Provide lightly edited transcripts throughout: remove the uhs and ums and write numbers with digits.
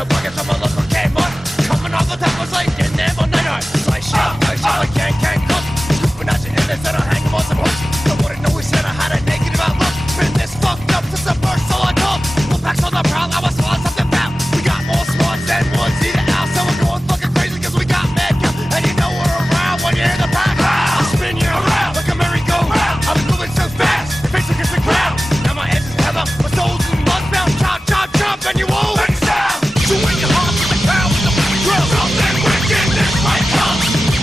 no buckets from a local Kmart. Coming off the top was like getting them on night art. Slice shot, like can cook. Scooping out your illness and I'll hang them on some hooks. I wouldn't know we said I had a negative outlook. Been this fucked up since the first soul I called. Full packs on the prowl, I was swallowing something foul. We got more smarts than ones either out. So we're going fucking crazy cause we got mad cow. And you know we're around when you hear the pack. I spin you around like a merry-go-round. I've been moving so fast, your face against the ground. Now my edges have up, my soul's in mud bound. Chop, chop, chop, and you won't make sound. So when your heart to the crowd with the fucking drill, something wicked, this might come.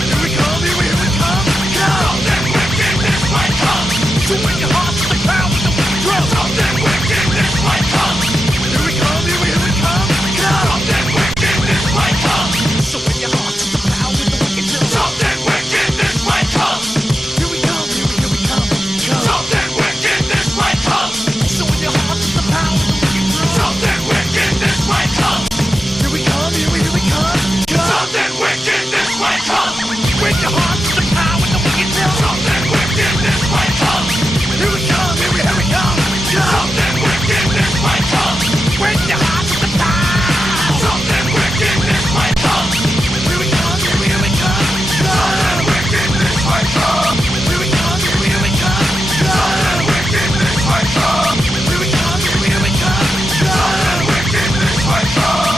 Here we come, here we come. Something wicked, this might come. So when your heart to the crowd with the fucking drill, something wicked, this might come. Here we come, here we come. Something wicked, this might come. So when your heart to the crowd with the fucking drill, something wicked, this might come. Here we come, here we come. Something wicked, this might come. So when your heart to the crowd with the fucking drill, something wicked, this might come. Here we come, here we come. Something wicked, this might come. When your heart to the crowd with the fucking drill, something wicked, this might come. Here we come, here we come. Something wicked, this might come. When your heart to the crowd, something wicked, this might come. Here we come, here we come. Something wicked, this might come. Here we come, here we come. Something wicked, this might come. Here we come, here we come. Something wicked, this might come.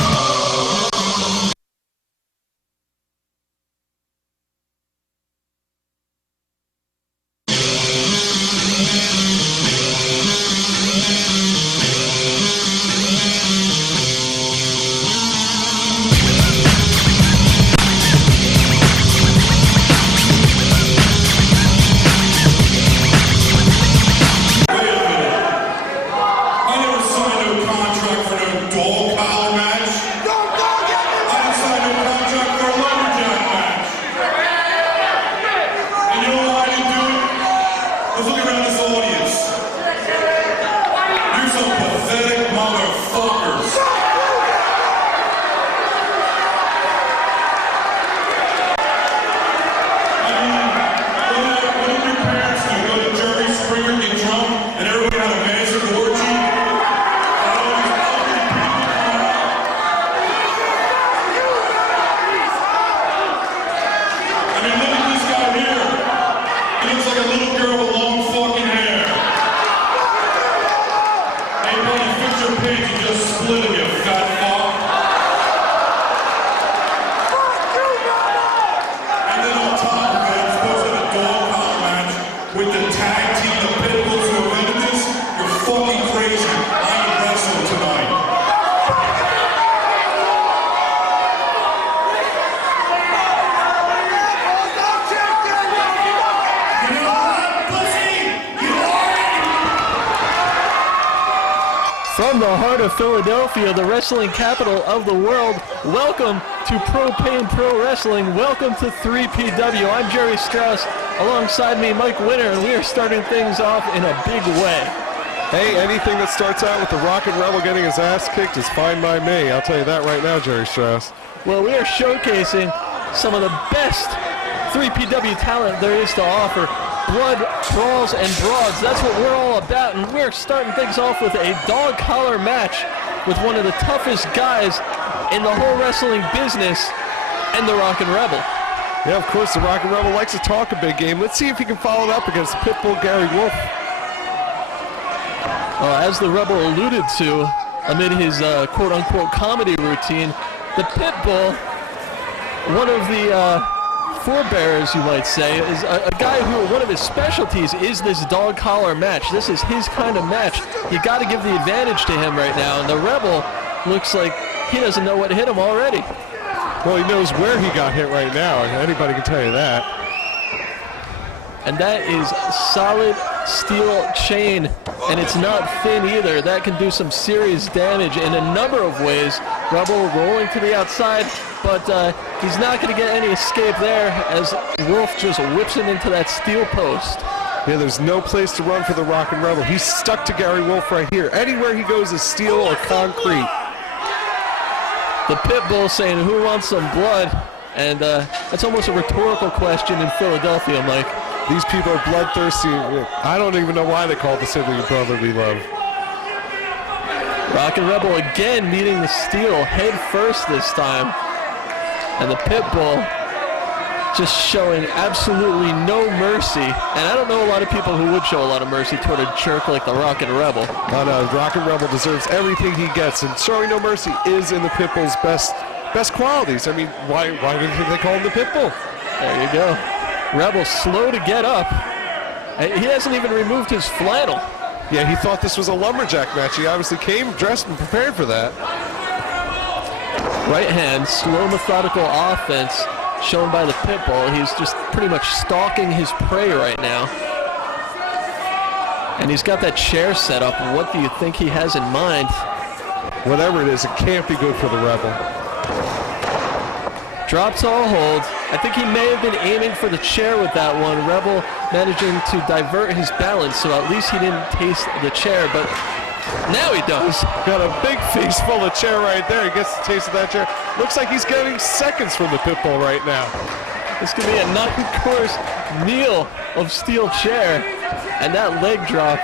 From the heart of Philadelphia, the wrestling capital of the world, welcome to Propane Pro Wrestling. Welcome to 3PW. I'm Jerry Strauss. Alongside me, Mike Winter, and we are starting things off in a big way. Hey, anything that starts out with the Rocket Rebel getting his ass kicked is fine by me. I'll tell you that right now, Jerry Strauss. Well, we are showcasing some of the best 3PW talent there is to offer. Blood, brawls, and broads. That's what we're all about, and we're starting things off with a dog collar match with one of the toughest guys in the whole wrestling business, and the Rockin' Rebel. Yeah, of course, the Rockin' Rebel likes to talk a big game. Let's see if he can follow it up against Pitbull Gary Wolf. As the Rebel alluded to, amid his quote-unquote comedy routine, the Pitbull, one of the forebearers, you might say, is a guy who one of his specialties is this dog collar match. This is his kind of match. You got to give the advantage to him right now, and the Rebel looks like he doesn't know what hit him already. Well, he knows where he got hit right now. Anybody can tell you that. And that is solid steel chain, and it's not thin either. That can do some serious damage in a number of ways. Rebel rolling to the outside, but he's not going to get any escape there as Wolf just whips him into that steel post. Yeah, there's no place to run for the Rockin' Rebel. He's stuck to Gary Wolf right here. Anywhere he goes is steel or concrete. The Pitbull saying, "Who wants some blood?" And that's almost a rhetorical question in Philadelphia, Mike. These people are bloodthirsty. I don't even know why they call it the sibling brotherly love. Rockin' Rebel again meeting the steel head first this time. And the Pitbull just showing absolutely no mercy. And I don't know a lot of people who would show a lot of mercy toward a jerk like the Rockin' Rebel. Oh no, Rockin' Rebel deserves everything he gets, and showing no mercy is in the Pitbull's best qualities. I mean, why do you think they call him the Pitbull? There you go. Rebel slow to get up. He hasn't even removed his flannel. Yeah, he thought this was a lumberjack match. He obviously came dressed and prepared for that. Right hand, slow methodical offense shown by the Pitbull. He's just pretty much stalking his prey right now. And he's got that chair set up. What do you think he has in mind? Whatever it is, it can't be good for the Rebel. Drop toe hold. I think he may have been aiming for the chair with that one. Rebel managing to divert his balance, so at least he didn't taste the chair, but now he does. Got a big face full of chair right there. He gets the taste of that chair. Looks like he's getting seconds from the Pitbull right now. This could be a 9-course meal of steel chair, and that leg drop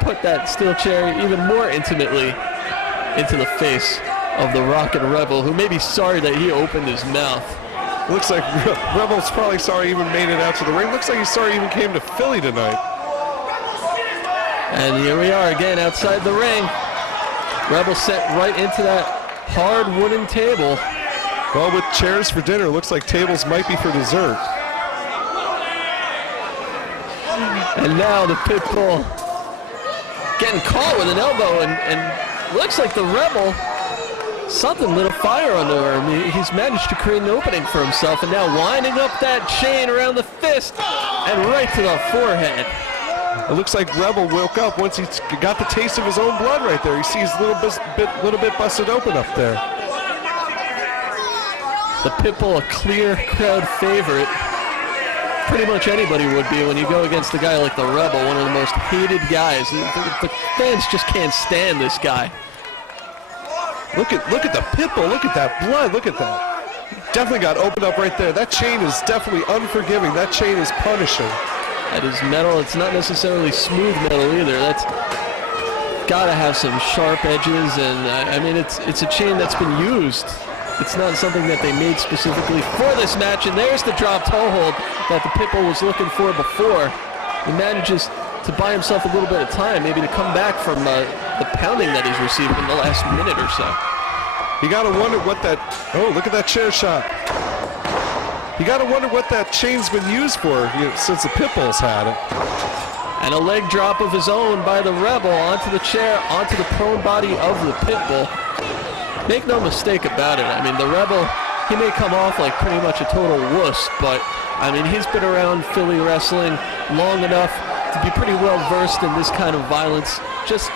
put that steel chair even more intimately into the face of the Rockin' Rebel, who may be sorry that he opened his mouth. Looks like Rebel's probably sorry he even made it out to the ring. Looks like he's sorry he even came to Philly tonight. And here we are again outside the ring. Rebel set right into that hard wooden table. Well, with chairs for dinner, looks like tables might be for dessert. And now the Pitbull getting caught with an elbow, and looks like the Rebel, something lit a fire under him. He's managed to create an opening for himself, and now winding up that chain around the fist and right to the forehead. It looks like Rebel woke up once he got the taste of his own blood right there. He sees a little bit busted open up there. The Pitbull, a clear crowd favorite. Pretty much anybody would be when you go against a guy like the Rebel, one of the most hated guys. The fans just can't stand this guy. Look at the Pitbull. Look at that blood. Look at that. Definitely got opened up right there. That chain is definitely unforgiving. That chain is punishing. That is metal. It's not necessarily smooth metal either. That's got to have some sharp edges, and I mean, it's a chain that's been used. It's not something that they made specifically for this match. And there's the drop toe hold that the Pitbull was looking for before. He manages to buy himself a little bit of time, maybe to come back from the pounding that he's received in the last minute or so. You gotta wonder what that, oh, look at that chair shot. You gotta wonder what that chain's been used for, since the Pitbull's had it. And a leg drop of his own by the Rebel onto the chair, onto the prone body of the Pitbull. Make no mistake about it. I mean, the Rebel, he may come off like pretty much a total wuss, but I mean, he's been around Philly wrestling long enough to be pretty well versed in this kind of violence. Just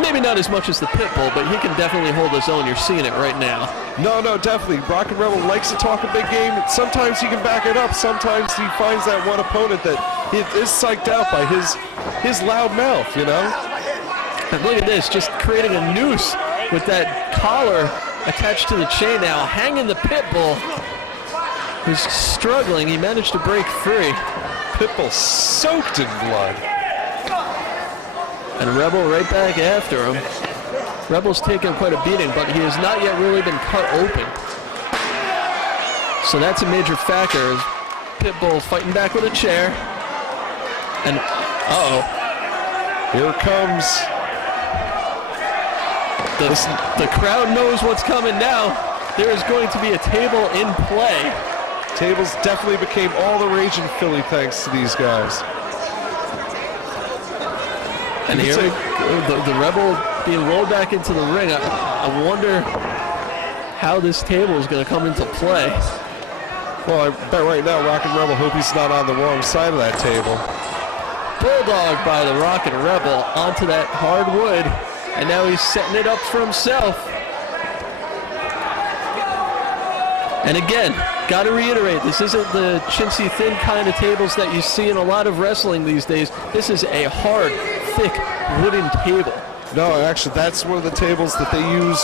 maybe not as much as the Pitbull, but he can definitely hold his own. You're seeing it right now. No, definitely. Rockin' Rebel likes to talk a big game. Sometimes he can back it up. Sometimes he finds that one opponent that is psyched out by his loud mouth, you know? And look at this, just creating a noose with that collar attached to the chain now, hanging the Pitbull, who's struggling. He managed to break free. Pitbull soaked in blood. And Rebel right back after him. Rebel's taken quite a beating, but he has not yet really been cut open. So that's a major factor. Pitbull fighting back with a chair. And, uh-oh. Here comes. The crowd knows what's coming now. There is going to be a table in play. Tables definitely became all the rage in Philly thanks to these guys. And here the Rebel being rolled back into the ring. I wonder how this table is going to come into play. Well, I bet right now Rockin' Rebel hope he's not on the wrong side of that table. Bulldog by the Rockin' Rebel onto that hard wood. And now he's setting it up for himself. And again, got to reiterate, this isn't the chintzy thin kind of tables that you see in a lot of wrestling these days. This is a hard, thick wooden table. No, actually, that's one of the tables that they use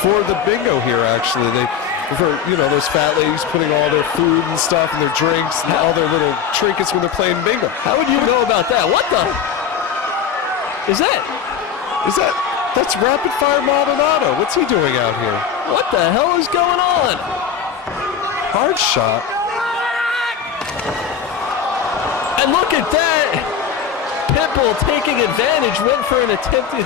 for the bingo here, actually. For those fat ladies putting all their food and stuff and their drinks and all their little trinkets when they're playing bingo. How would you know about that? What the? Is that That's Rapid Fire Maldonado. What's he doing out here? What the hell is going on? Hard shot. And look at that! Pitbull taking advantage, went for an attempted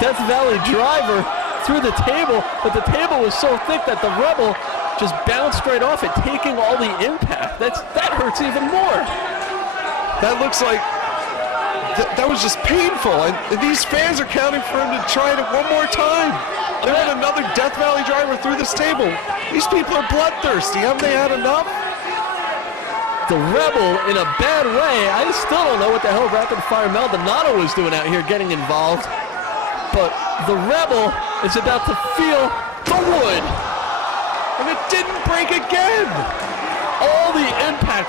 Death Valley driver through the table, but the table was so thick that the Rebel just bounced right off it, taking all the impact. That hurts even more. That looks like that was just painful, and these fans are counting for him to try it one more time. They want another Death Valley driver through this table. These people are bloodthirsty. Haven't they had enough? The Rebel in a bad way. I still don't know what the hell Rapid Fire Maldonado was doing out here getting involved. But the Rebel is about to feel the wood. And it didn't break again. All the impact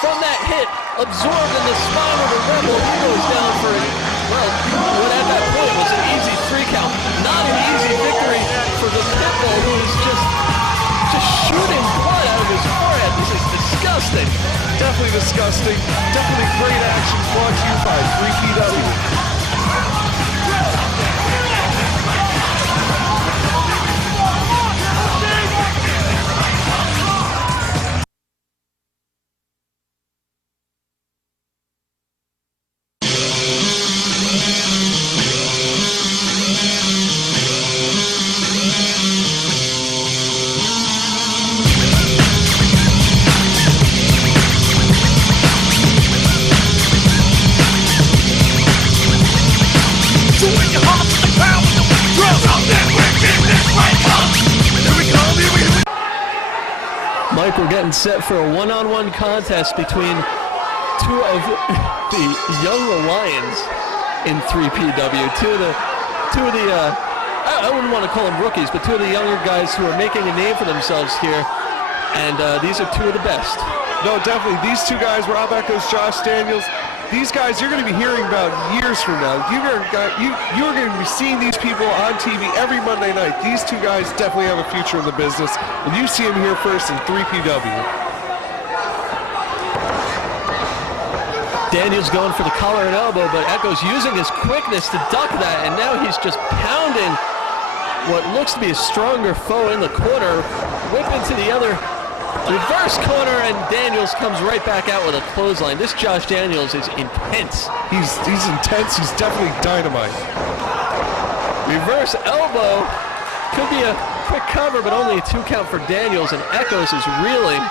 from that hit absorbed in the spine of the Rebel. He goes down for what at that point was an easy 3 count. Not an easy victory for the Pitbull, who is just shooting blood out of his forehead. This is disgusting. Definitely disgusting. Definitely great action brought to you by 3PW. Mike, we're getting set for a one-on-one contest between two of the young lions in 3PW. I wouldn't want to call them rookies, but two of the younger guys who are making a name for themselves here. And these are two of the best. No, definitely. These two guys, Rob Echoes, Josh Daniels, these guys you're going to be hearing about years from now. You're going to be seeing these people on TV every Monday night. These two guys definitely have a future in the business, and you see them here first in 3PW. Daniels going for the collar and elbow, but Echoes using his quickness to duck that, and now he's just pounding what looks to be a stronger foe in the corner. Whip into the other reverse corner, and Daniels comes right back out with a clothesline. This Josh Daniels is intense. He's intense. He's definitely dynamite. Reverse elbow. Could be a quick cover, but only a 2 count for Daniels, and Echoes is reeling.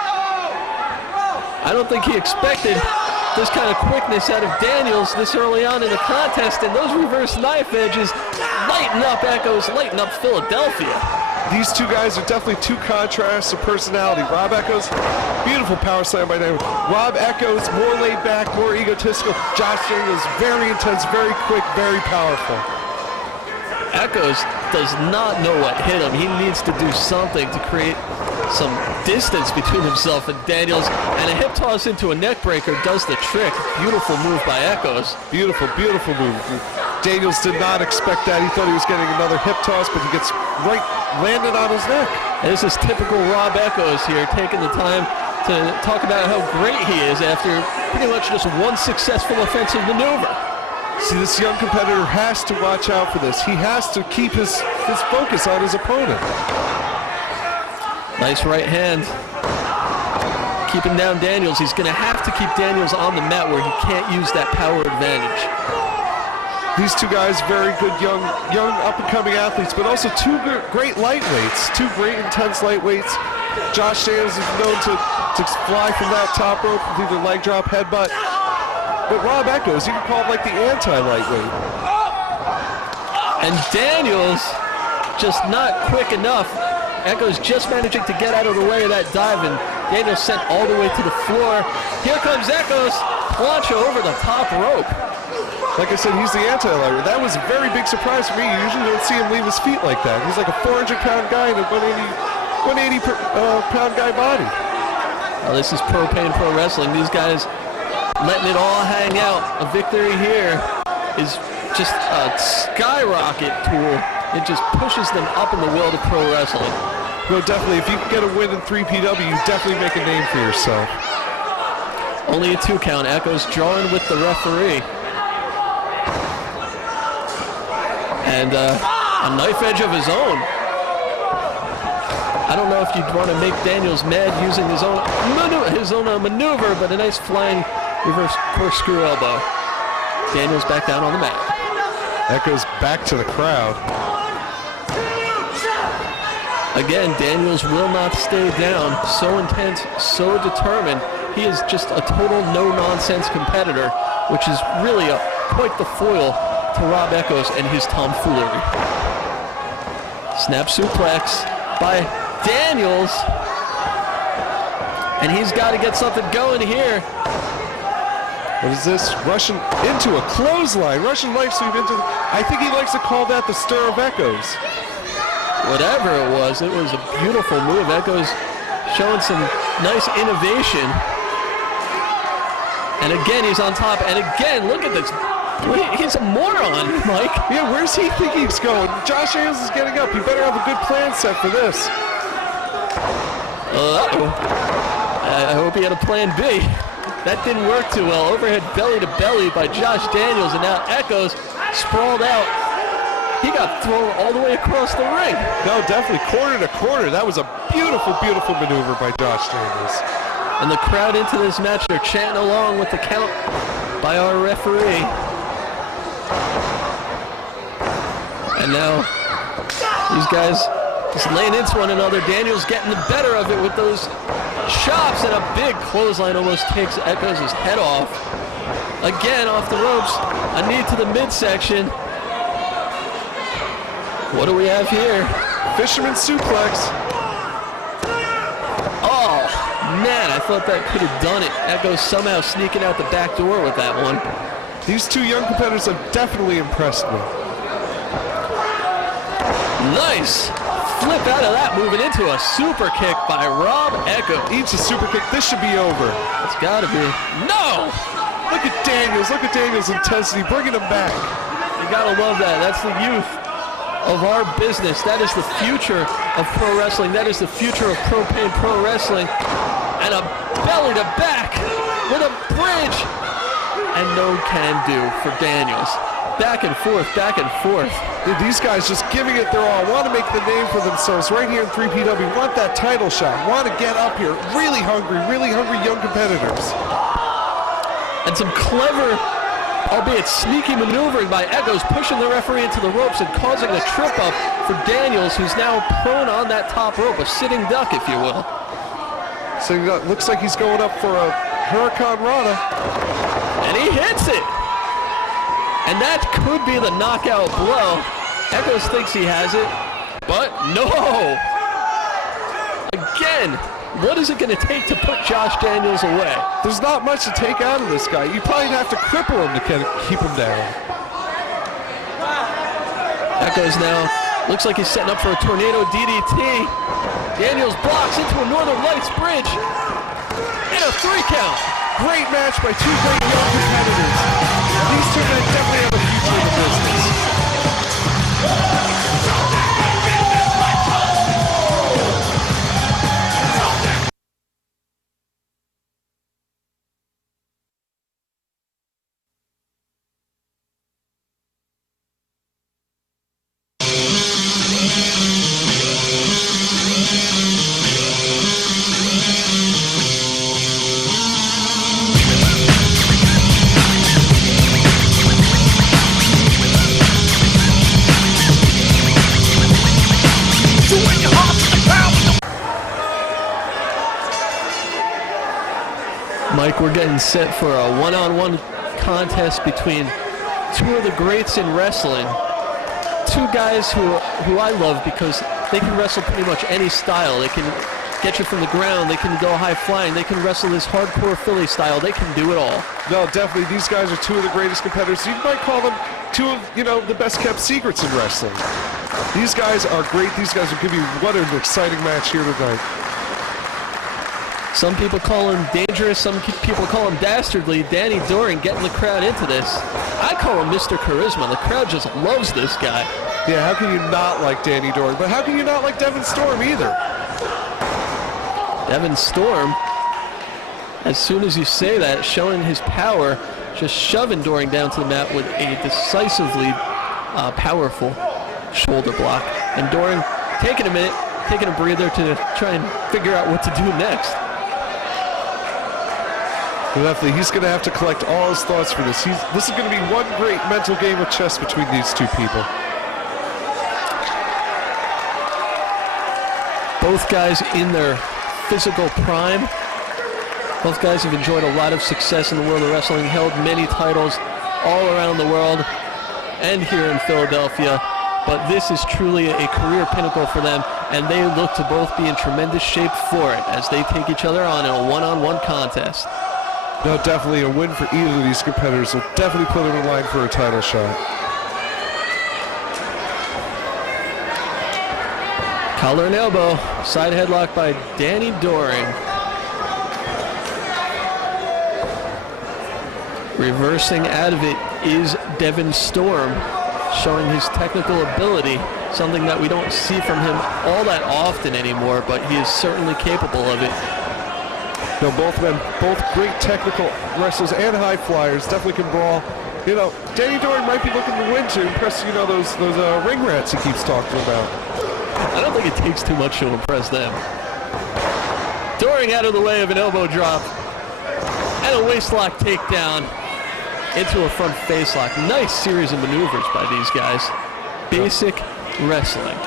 I don't think he expected this kind of quickness out of Daniels this early on in the contest, and those reverse knife edges lighten up Echoes, lighten up Philadelphia. These two guys are definitely two contrasts of personality. Rob Echoes, beautiful power slam by Daniels. Rob Echoes, more laid back, more egotistical. Josh Daniels, very intense, very quick, very powerful. Echoes does not know what hit him. He needs to do something to create some distance between himself and Daniels, and a hip toss into a neck breaker does the trick. Beautiful move by Echoes. Beautiful, beautiful move. Daniels did not expect that. He thought he was getting another hip toss, but he gets right landed on his neck. And this is typical Rob Echoes here, taking the time to talk about how great he is after pretty much just one successful offensive maneuver. See, this young competitor has to watch out for this. He has to keep his focus on his opponent. Nice right hand. Keeping down Daniels. He's going to have to keep Daniels on the mat where he can't use that power advantage. These two guys, very good young up-and-coming athletes, but also two great lightweights, two great intense lightweights. Josh Daniels is known to fly from that top rope with either leg drop, headbutt. But Rob Echoes, you can call him like the anti-lightweight. And Daniels just not quick enough. Echoes just managing to get out of the way of that dive, and Daniels sent all the way to the floor. Here comes Echoes, plancha over the top rope. Like I said, he's the anti-lightweight. That was a very big surprise for me. You usually don't see him leave his feet like that. He's like a 400-pound guy in a 180-pound guy body. Well, this is Propane Pro Wrestling. These guys letting it all hang out. A victory here is just a skyrocket tool. It just pushes them up in the world of pro wrestling. No, definitely. If you can get a win in 3PW, you definitely make a name for yourself. Only a 2 count. Echoes drawing with the referee. And a knife edge of his own. I don't know if you'd want to make Daniels mad using his own maneuver, but a nice flying reverse corkscrew elbow. Daniels back down on the mat. That goes back to the crowd. Again, Daniels will not stay down. So intense, so determined. He is just a total no-nonsense competitor, which is really quite the foil to Rob Echoes and his tomfoolery. Snap suplex by Daniels. And he's got to get something going here. What is this? Russian into a clothesline. Russian leg sweep into I think he likes to call that the stir of Echoes. Whatever it was a beautiful move. Echoes showing some nice innovation. And again, he's on top. And again, look at this. He's a moron, Mike. Yeah, where's he think he's going? Josh Daniels is getting up. You better have a good plan set for this. Uh-oh. I hope he had a plan B. That didn't work too well. Overhead belly to belly by Josh Daniels, and now Echoes sprawled out. He got thrown all the way across the ring. No, definitely corner to corner. That was a beautiful, beautiful maneuver by Josh Daniels. And the crowd into this match, they're chanting along with the count by our referee. And now these guys just laying into one another. Daniels getting the better of it with those chops, and a big clothesline almost takes Echoes' head off. Again, off the ropes, a knee to the midsection. What do we have here? Fisherman suplex. Oh, man, I thought that could have done it. Echoes somehow sneaking out the back door with that one. These two young competitors have definitely impressed me. Nice flip out of that, moving into a super kick by Rob Echoes. Eats a super kick. This should be over. It's gotta be. No! Look at Daniels. Look at Daniels' intensity. Bringing him back. You gotta love that. That's the youth of our business. That is the future of pro wrestling. That is the future of Propane Pro Wrestling. And a belly to back with a bridge. And no can do for Daniels. Back and forth, back and forth. Dude, these guys just giving it their all. Want to make the name for themselves right here in 3PW. Want that title shot. Want to get up here. Really hungry young competitors. And some clever, albeit sneaky maneuvering by Echoes, pushing the referee into the ropes and causing a trip up for Daniels, who's now prone on that top rope, a sitting duck, if you will. So looks like he's going up for a Hurricane Rana. And he hits it. And that could be the knockout blow. Echoes thinks he has it, but no! Again, what is it going to take to put Josh Daniels away? There's not much to take out of this guy. You probably have to cripple him to keep him down. Echoes now, looks like he's setting up for a tornado DDT. Daniels blocks into a Northern Lights bridge. And a 3 count. Great match by two great young competitors. These two men definitely have a future in the business. Mike, we're getting set for a one-on-one contest between two of the greats in wrestling. Two guys who I love because they can wrestle pretty much any style. They can get you from the ground. They can go high flying. They can wrestle this hardcore Philly style. They can do it all. No, definitely. These guys are two of the greatest competitors. You might call them two of, the best kept secrets in wrestling. These guys are great. These guys will give you what an exciting match here tonight. Some people call him dangerous, some people call him dastardly. Danny Doring getting the crowd into this. I call him Mr. Charisma. The crowd just loves this guy. Yeah, how can you not like Danny Doring? But how can you not like Devin Storm either? Devin Storm, as soon as you say that, showing his power, just shoving Doring down to the mat with a decisively powerful shoulder block. And Doring taking a minute, taking a breather to try and figure out what to do next. Definitely, he's going to have to collect all his thoughts for this. This is going to be one great mental game of chess between these two people. Both guys in their physical prime. Both guys have enjoyed a lot of success in the world of wrestling, held many titles all around the world and here in Philadelphia. But this is truly a career pinnacle for them, and they look to both be in tremendous shape for it as they take each other on in a one-on-one contest. No, definitely a win for either of these competitors will definitely put them in line for a title shot. Collar and elbow, side headlock by Danny Doring. Reversing out of it is Devin Storm, showing his technical ability, something that we don't see from him all that often anymore, but he is certainly capable of it. No, both men, both great technical wrestlers and high flyers, definitely can brawl. You know, Danny Doring might be looking to win to impress, you know, those ring rats he keeps talking about. I don't think it takes too much to impress them. Doring out of the way of an elbow drop and a waistlock takedown into a front face lock. Nice series of maneuvers by these guys. Basic wrestling.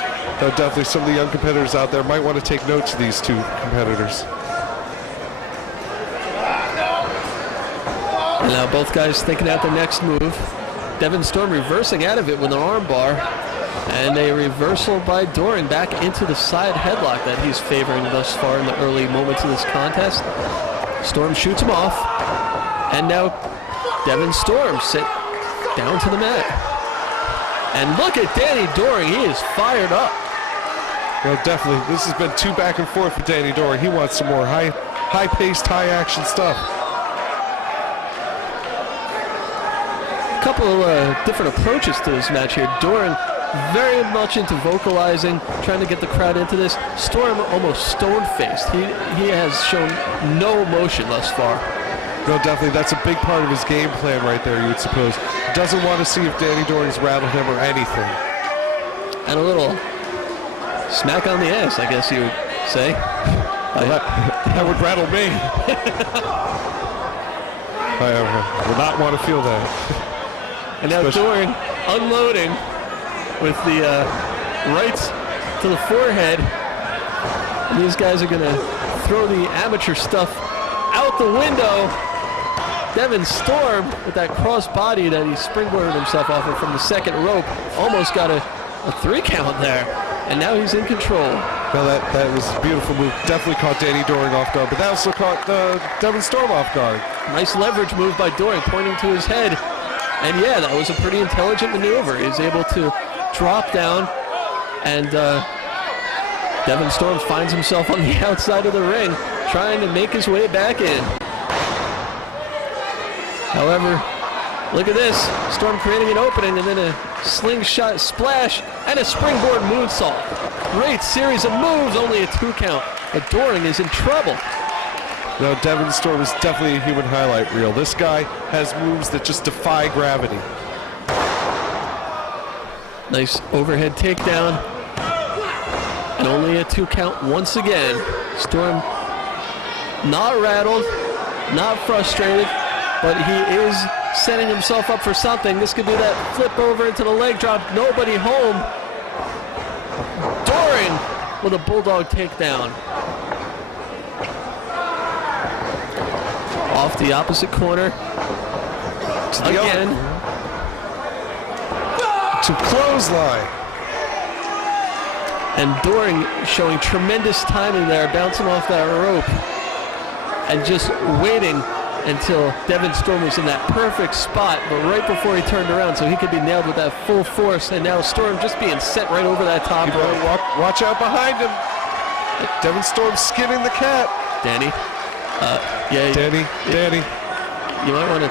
No, definitely some of the young competitors out there might want to take notes of these two competitors. And now both guys thinking out the next move. Devin Storm reversing out of it with an arm bar. And a reversal by Doring back into the side headlock that he's favoring thus far in the early moments of this contest. Storm shoots him off. And now Devin Storm sit down to the mat. And look at Danny Doring. He is fired up. Well, definitely. This has been two back and forth for Danny Doring. He wants some more high-paced, high-action stuff. A couple of different approaches to this match here. Doring very much into vocalizing, trying to get the crowd into this. Storm almost stone-faced. He has shown no emotion thus far. No, definitely. That's a big part of his game plan right there, you would suppose. Doesn't want to see if Danny Doring's rattled him or anything. And a little smack on the ass, I guess you would say. Well, that would rattle me. I would not want to feel that. And now Doring unloading with the rights to the forehead. And these guys are going to throw the amateur stuff out the window. Devin Storm with that cross body that he springboarded himself off of from the second rope. Almost got a 3 count there. And now he's in control. Well, that was a beautiful move. Definitely caught Danny Doring off guard, but that also caught Devin Storm off guard. Nice leverage move by Doring, pointing to his head. And yeah, that was a pretty intelligent maneuver. He was able to drop down, and Devin Storm finds himself on the outside of the ring, trying to make his way back in. However, look at this. Storm creating an opening, and then a slingshot splash, and a springboard moonsault. Great series of moves, only a 2 count. But Doring is in trouble. No, Devin Storm is definitely a human highlight reel. This guy has moves that just defy gravity. Nice overhead takedown. And only a 2 count once again. Storm not rattled, not frustrated, but he is setting himself up for something. This could be that flip over into the leg drop. Nobody home. Doring with a bulldog takedown. Off the opposite corner. Again. To clothesline. And Doring showing tremendous timing there, bouncing off that rope. And just waiting until Devin Storm was in that perfect spot, but right before he turned around so he could be nailed with that full force. And now Storm just being sent right over that top rope. Watch out behind him. Devin Storm skinning the cat. Danny. Yeah. Danny. You might want to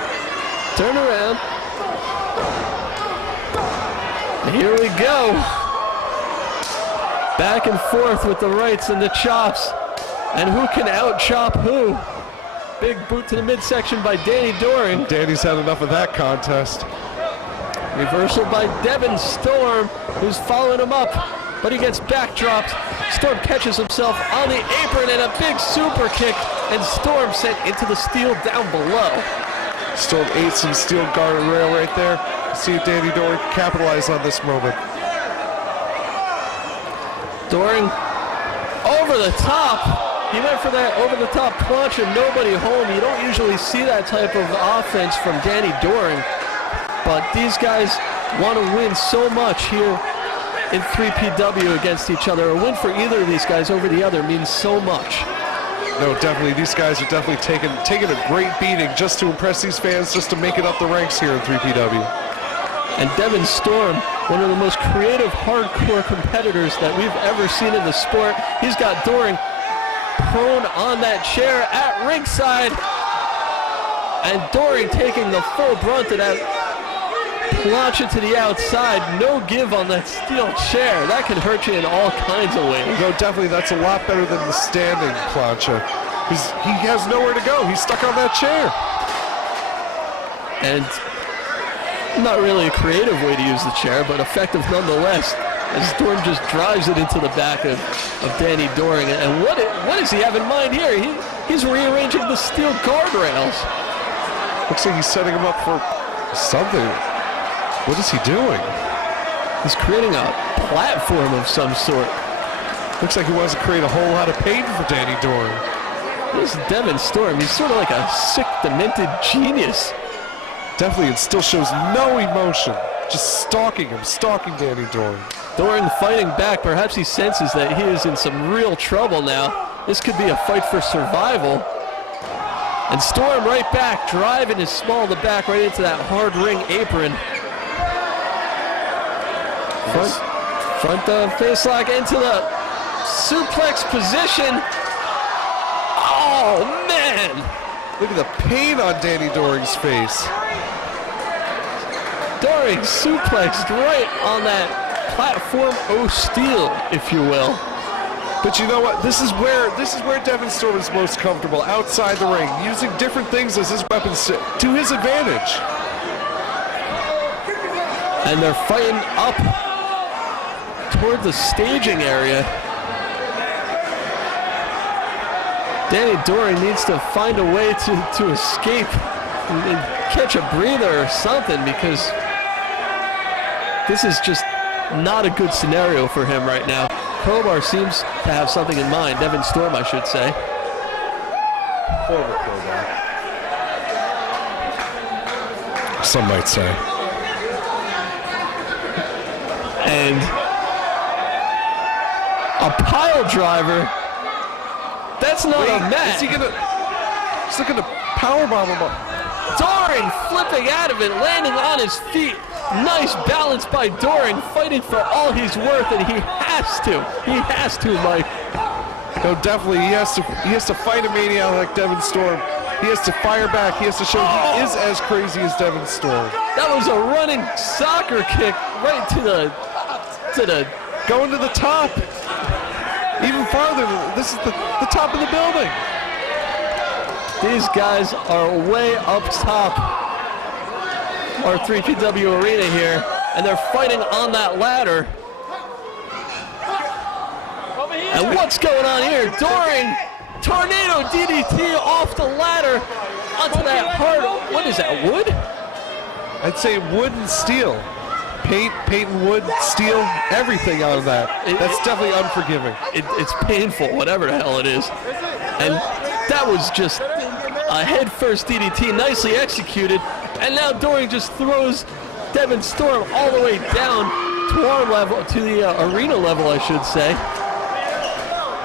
turn around. Here we go. Back and forth with the rights and the chops. And who can out-chop who? Big boot to the midsection by Danny Doring. Danny's had enough of that contest. Reversal by Devin Storm, who's following him up, but he gets backdropped. Storm catches himself on the apron and a big super kick, and Storm sent into the steel down below. Storm ate some steel guardrail right there. See if Danny Doring can capitalize on this moment. Doring over the top. He went for that over-the-top plancha, nobody home. You don't usually see that type of offense from Danny Doring, but these guys want to win so much here in 3PW against each other. A win for either of these guys over the other means so much. No, definitely. These guys are definitely taking a great beating just to impress these fans, just to make it up the ranks here in 3PW. And Devin Storm, one of the most creative hardcore competitors that we've ever seen in the sport. He's got Doring prone on that chair at ringside, and Doring taking the full brunt of that plancha to the outside. No give on that steel chair. That can hurt you in all kinds of ways. No, definitely, that's a lot better than the standing plancha, because he has nowhere to go. He's stuck on that chair. And not really a creative way to use the chair, but effective nonetheless, as Storm just drives it into the back of Danny Doring. And what does he have in mind here? He's rearranging the steel guardrails. Looks like he's setting him up for something. What is he doing? He's creating a platform of some sort. Looks like he wants to create a whole lot of pain for Danny Doring. This is Devin Storm. He's sort of like a sick, demented genius. Definitely, it still shows no emotion. Just stalking him, stalking Danny Doring. Doring fighting back. Perhaps he senses that he is in some real trouble now. This could be a fight for survival. And Storm right back, driving his small to back right into that hard ring apron. Front face lock into the suplex position. Oh, man. Look at the pain on Danny Doring's face. Doring suplexed right on that platform o' steel, if you will. But you know what? This is where Devin Storm is most comfortable, outside the ring, using different things as his weapons to his advantage. And they're fighting up toward the staging area. Danny Doring needs to find a way to escape and catch a breather or something, because this is just not a good scenario for him right now. Crowbar seems to have something in mind. Devin Storm, I should say. Former Crowbar. Some might say. And a pile driver. That's not a match. Is he gonna? He's looking to powerbomb him up. Doring flipping out of it, landing on his feet. Nice balance by Doring, fighting for all he's worth, and he has to, Mike. No, definitely, he has to fight a maniac like Devin Storm. He has to fire back. He has to show he is as crazy as Devin Storm. That was a running soccer kick right to the going to the top. Even farther, this is the top of the building. These guys are way up top our 3PW arena here, and they're fighting on that ladder. And what's going on here? Doring, tornado DDT off the ladder onto that hard, what is that, wood? I'd say wood and steel. Paint and wood, steel, everything out of that. That's definitely unforgiving. It's painful, whatever the hell it is. And that was just a head-first DDT, nicely executed. And now Doring just throws Devin Storm all the way down to our level, to the arena level, I should say.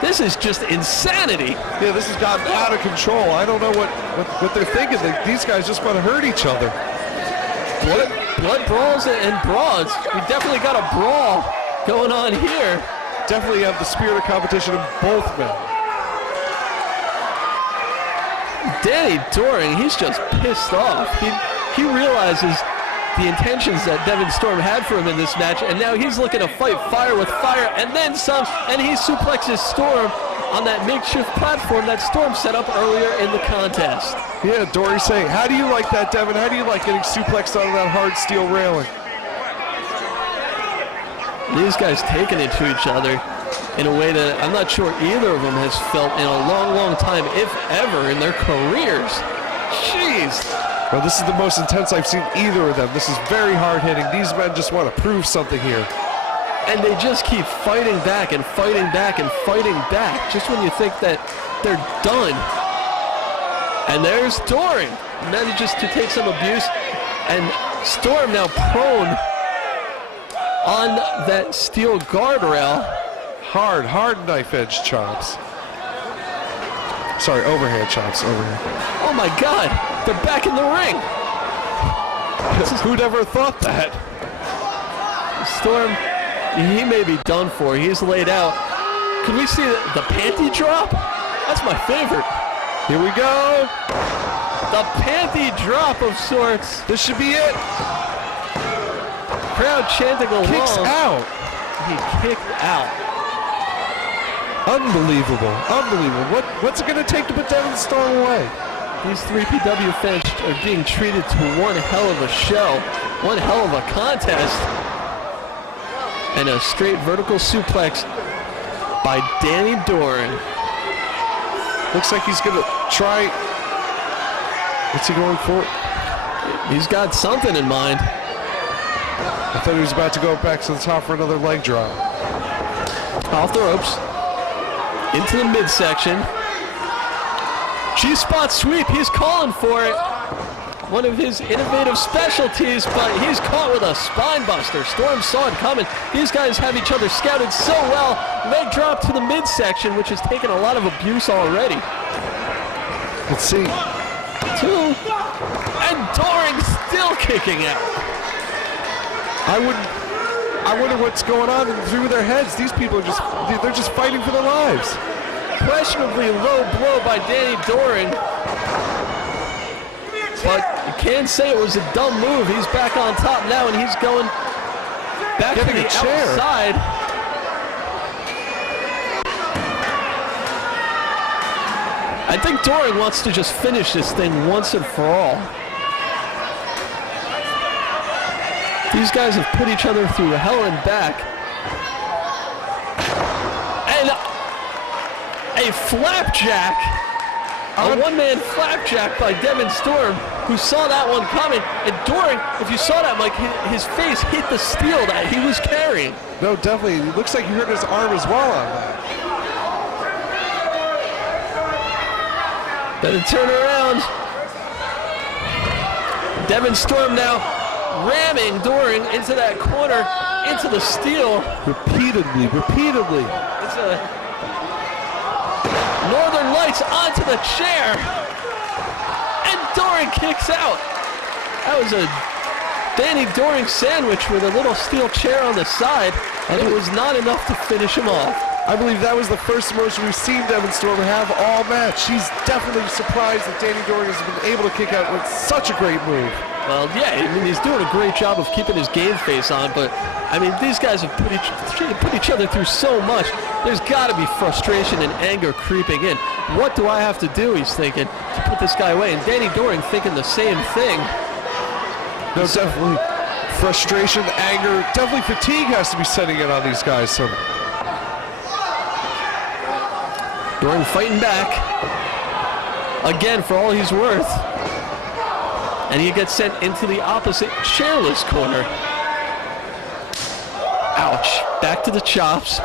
This is just insanity. Yeah, this has gotten out of control. I don't know what they're thinking. These guys just want to hurt each other. Blood brawls and brawls. We definitely got a brawl going on here. Definitely have the spirit of competition in both men. Danny Doring, he's just pissed off. He realizes the intentions that Devin Storm had for him in this match, and now he's looking to fight fire with fire, and then some, and he suplexes Storm on that makeshift platform that Storm set up earlier in the contest. Yeah, Dory saying, how do you like that, Devin? How do you like getting suplexed onto that hard steel railing? These guys taking it to each other in a way that I'm not sure either of them has felt in a long, long time, if ever, in their careers. Jeez. Well, this is the most intense I've seen either of them. This is very hard-hitting. These men just want to prove something here. And they just keep fighting back and fighting back and fighting back, just when you think that they're done. And there's Doring. Manages to take some abuse. And Storm now prone on that steel guardrail. Hard knife-edge chops. Sorry, overhand chops, overhand. Oh my God, they're back in the ring. Who'd ever thought that? Storm, he may be done for. He's laid out. Can we see the panty drop? That's my favorite. Here we go. The panty drop of sorts. This should be it. Crowd chanting along. Kicks out. He kicked out. Unbelievable. Unbelievable. What's it going to take to put Devin Storm away? These 3PW fans are being treated to one hell of a show, one hell of a contest, and a straight vertical suplex by Danny Doring. Looks like he's going to try. What's he going for? He's got something in mind. I thought he was about to go back to the top for another leg drop. Off the ropes. Into the midsection. G-spot sweep. He's calling for it. One of his innovative specialties, but he's caught with a spine buster. Storm saw it coming. These guys have each other scouted so well. Leg drop to the midsection, which has taken a lot of abuse already. Let's see. 2. And Doring still kicking out. I wonder what's going on through their heads. These people are they're just fighting for their lives. Questionably low blow by Danny Doring. But you can't say it was a dumb move. He's back on top now, and he's going back to the outside. I think Doring wants to just finish this thing once and for all. These guys have put each other through hell and back. And a flapjack, a one-man flapjack by Devin Storm, who saw that one coming. And Doring, if you saw that, Mike, his face hit the steel that he was carrying. No, definitely. It looks like he hurt his arm as well on that. Then turn around. Devin Storm now ramming Doring into that corner, into the steel. Repeatedly. It's a Northern Lights onto the chair. And Doring kicks out. That was a Danny Doring sandwich with a little steel chair on the side. And it was not enough to finish him off. I believe that was the first emotion we've seen Devin Storm have all match. She's definitely surprised that Danny Doring has been able to kick out with such a great move. Well, yeah, I mean, he's doing a great job of keeping his game face on, but, I mean, these guys have put each other through so much. There's got to be frustration and anger creeping in. What do I have to do, he's thinking, to put this guy away? And Danny Doring thinking the same thing. No, definitely frustration, anger, definitely fatigue has to be setting in on these guys. So Doring fighting back, again, for all he's worth. And he gets sent into the opposite chairless corner. Ouch. Back to the chops.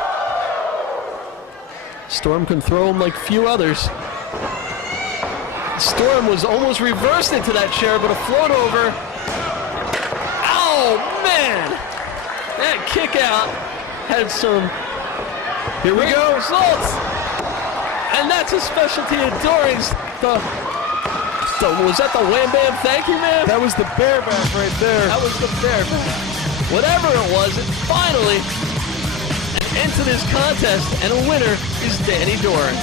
Storm can throw him like few others. Storm was almost reversed into that chair, but a float over. Oh, man. That kick out had some here we go. Results. And that's a specialty of Doring's. Was that the wham bam thank you, man? That was the bareback right there. That was the bareback. Whatever it was, finally, an end to this contest, and a winner is Danny Doring.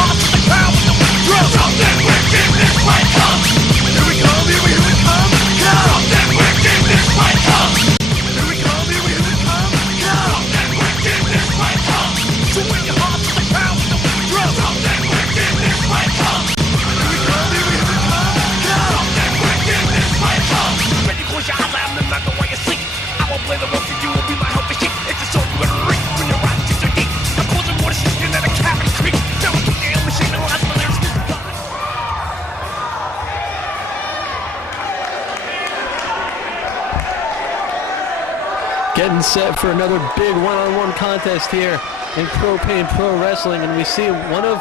heart to the crowd with the drum. Something wicked, this might come. Here we come, here we come. Something wicked, this might come. Here we come, here we come. Something wicked, this might come. So with your heart to the crowd with the drum. Something wicked, this might come. Here we come, here we come. Something wicked, this might come. Ready, close your eyes, I'm the knocker while you sleep. I won't play the role for you, will be my helping sheep. It's a sword you ever reach when you're riding too deep. I'm causing more shooting at a cabin creek. Now we keep the air machine and last my lyrics. Getting set for another big one-on-one contest here in Propane Pro Wrestling, and we see one of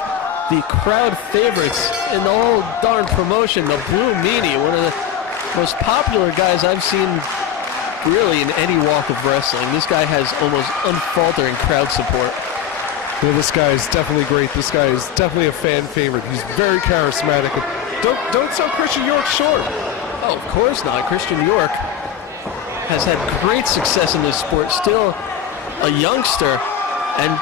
the crowd favorites in the whole darn promotion, the Blue Meanie, one of the most popular guys I've seen really in any walk of wrestling. This guy has almost unfaltering crowd support. Yeah, this guy is definitely great. This guy is definitely a fan favorite. He's very charismatic. Don't sell Christian York short. Oh, of course not. Christian York has had great success in this sport, still a youngster and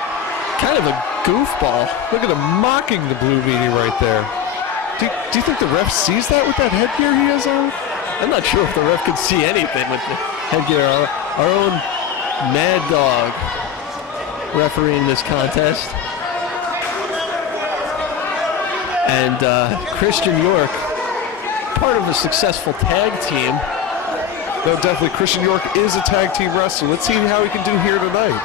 kind of a goofball. Look at him mocking the Blue Meanie right there. Do you think the ref sees that with that headgear he has on? I'm not sure if the ref could see anything with the headgear. Our own Mad Dog refereeing this contest. And Christian York, part of a successful tag team. No, definitely. Christian York is a tag team wrestler. Let's see how he can do here tonight.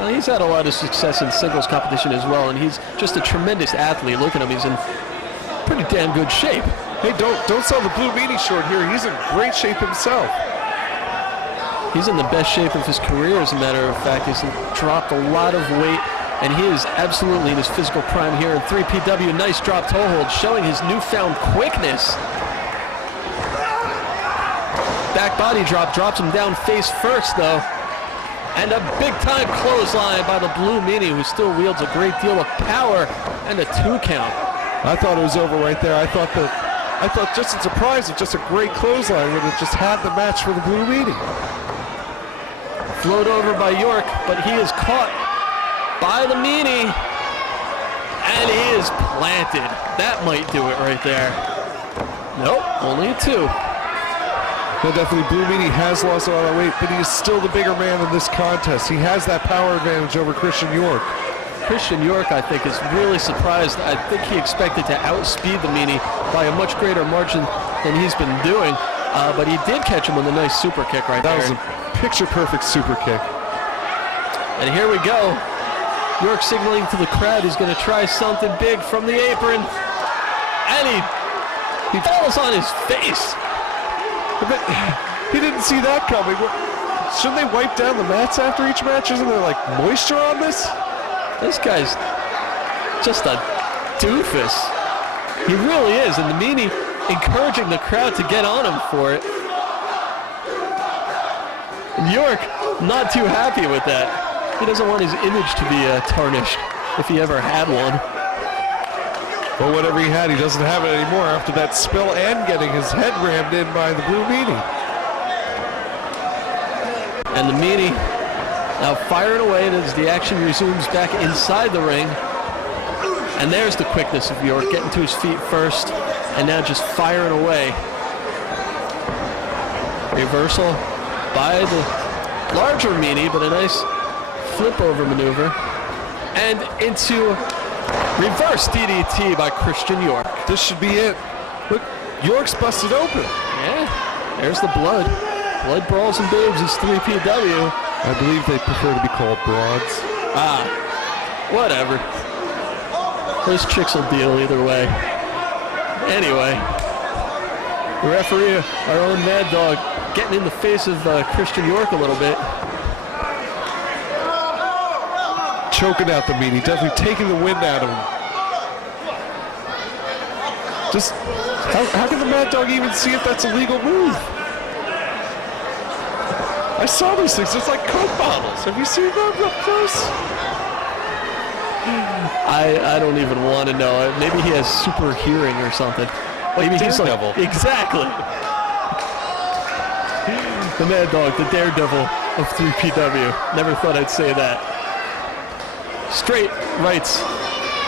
Well, he's had a lot of success in singles competition as well, and he's just a tremendous athlete. Look at him. He's in pretty damn good shape. Hey, don't sell the Blue Meanie short here. He's in great shape himself. He's in the best shape of his career, as a matter of fact. He's dropped a lot of weight, and he is absolutely in his physical prime here in 3PW. Nice drop toe hold, showing his newfound quickness. Back body drop, drops him down face first, though. And a big-time clothesline by the Blue Meanie, who still wields a great deal of power, and a 2 count. I thought it was over right there. I thought just in surprise of just a great clothesline would have just had the match for the Blue Meanie. Float over by York, but he is caught by the Meanie. And he is planted. That might do it right there. Nope, only a 2. No, definitely Blue Meanie has lost a lot of weight, but he is still the bigger man in this contest. He has that power advantage over Christian York. Christian York, I think, is really surprised. I think he expected to outspeed the Meanie by a much greater margin than he's been doing, but he did catch him with a nice super kick right there. That was a picture-perfect super kick. And here we go. York signaling to the crowd he's going to try something big from the apron. And he falls on his face. But he didn't see that coming. Shouldn't they wipe down the mats after each match? Isn't there like moisture on this? This guy's just a doofus. He really is, and the Meanie encouraging the crowd to get on him for it. And York not too happy with that. He doesn't want his image to be tarnished, if he ever had one. Well, whatever he had, he doesn't have it anymore after that spill and getting his head rammed in by the Blue Meanie. And the Meanie now firing away as the action resumes back inside the ring. And there's the quickness of York, getting to his feet first, and now just firing away. Reversal by the larger Meanie, but a nice flip over maneuver. And into reverse DDT by Christian York. This should be it. Look, York's busted open. Yeah, there's the blood. Blood, Brawls, and Babes is 3PW. I believe they prefer to be called broads. Ah, whatever. Those chicks will deal either way. Anyway, the referee, our own Mad Dog, getting in the face of Christian York a little bit. Choking out the Meanie, definitely taking the wind out of him. Just, how can the Mad Dog even see if that's a legal move? I saw these things, it's like Coke bottles. Have you seen them up close? I don't even want to know. Maybe he has super hearing or something. Like Maybe he's Daredevil. like, exactly. The Mad Dog, the Daredevil of 3PW. Never thought I'd say that. Straight rights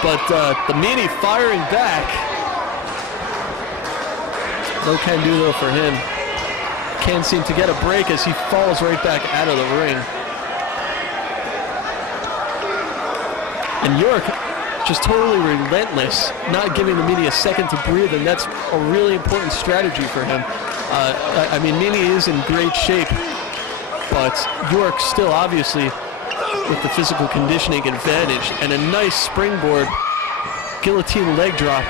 but the Meanie firing back. No can do though for him. Can't seem to get a break as he falls right back out of the ring. And York just totally relentless, not giving the Meanie a second to breathe, and that's a really important strategy for him. I mean, Meanie is in great shape, but York still obviously with the physical conditioning advantage, and a nice springboard guillotine leg drop.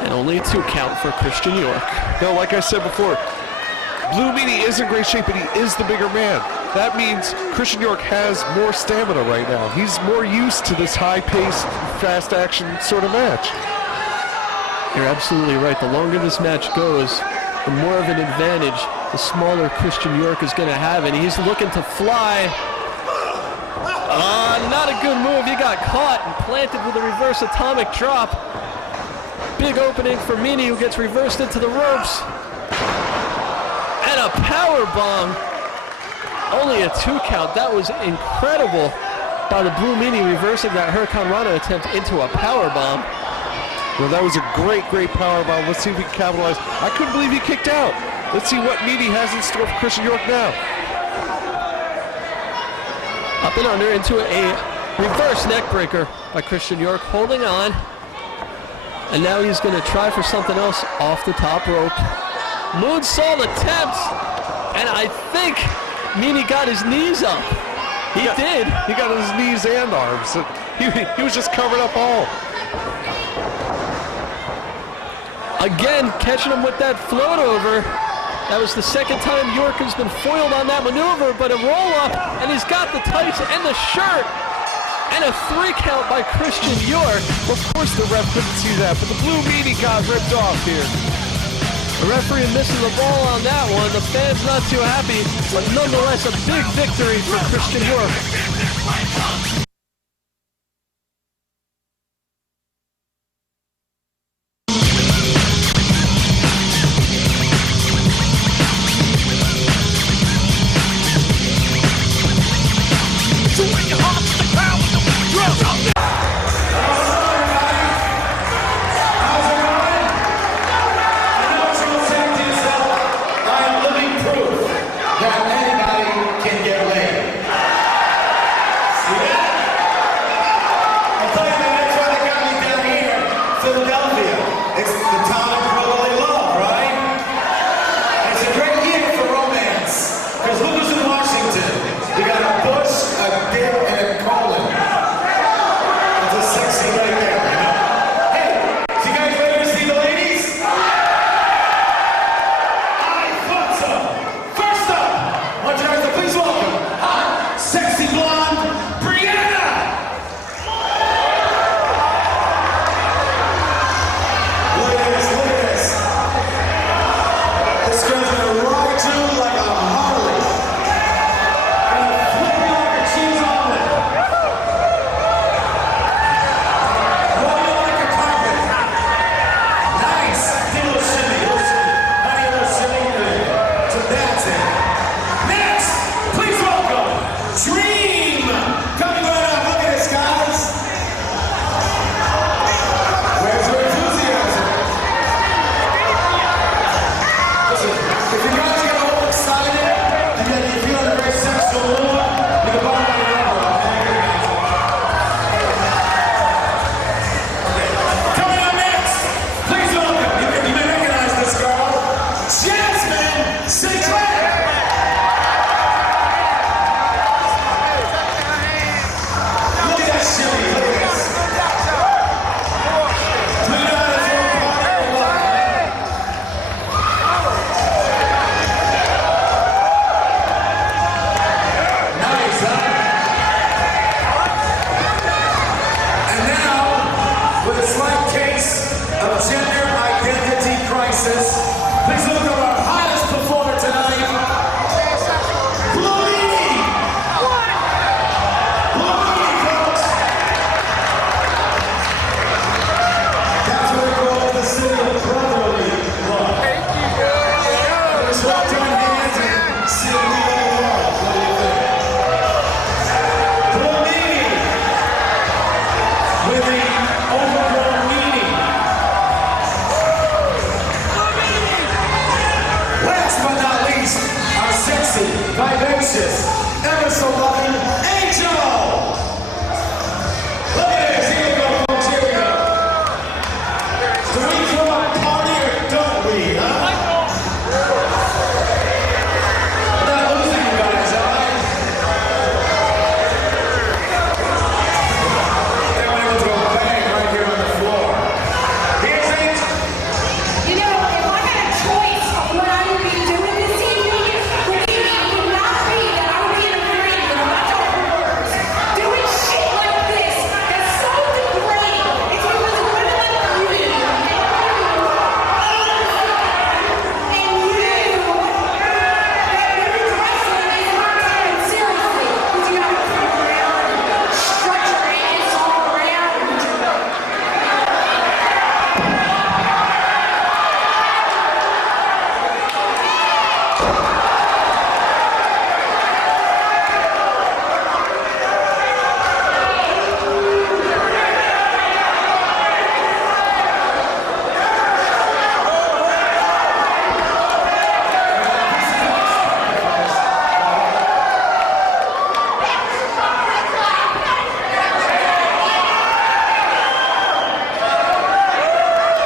And only a 2 count for Christian York. Now, like I said before, Blue Meanie is in great shape, but he is the bigger man. That means Christian York has more stamina right now. He's more used to this high-paced, fast-action sort of match. You're absolutely right. The longer this match goes, the more of an advantage the smaller Christian York is going to have, and he's looking to fly. Not a good move. He got caught and planted with a reverse atomic drop. Big opening for Meanie, who gets reversed into the ropes. And a power bomb. Only a 2 count. That was incredible by the Blue Meanie, reversing that Hurricane Rana attempt into a power bomb. Well, that was a great power bomb. Let's see if we can capitalize. I couldn't believe he kicked out. Let's see what Meanie has in store for Christian York now. Up and under into a reverse neck breaker by Christian York, holding on. And now he's going to try for something else off the top rope. Moonsault attempt. And I think Meanie got his knees up. He did. He got his knees and arms. He was just covered up all. Again, catching him with that float over. That was the second time York has been foiled on that maneuver, but a roll-up, and he's got the tights and the shirt. And a 3 count by Christian York. Of course the ref couldn't see that, but the Blue Meanie got ripped off here. The referee missing the ball on that one. The fans not too happy, but nonetheless a big victory for Christian York.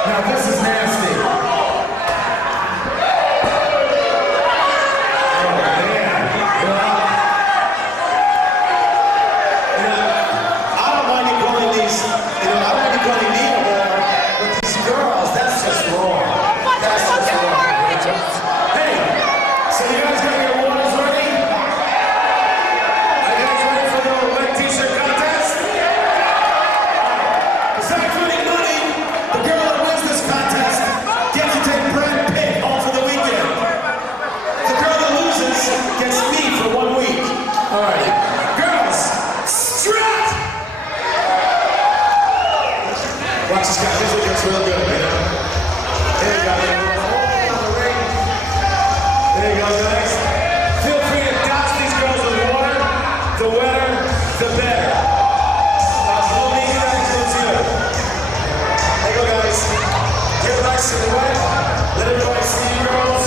Now this is nasty. Watch this guy, this looks real good, you know? There you go, on the ring. There you go, guys. Feel free to douse these girls with water. The wetter, the better. Hold these guys real good. There you go, guys. Get nice and wet. Let everybody see you girls.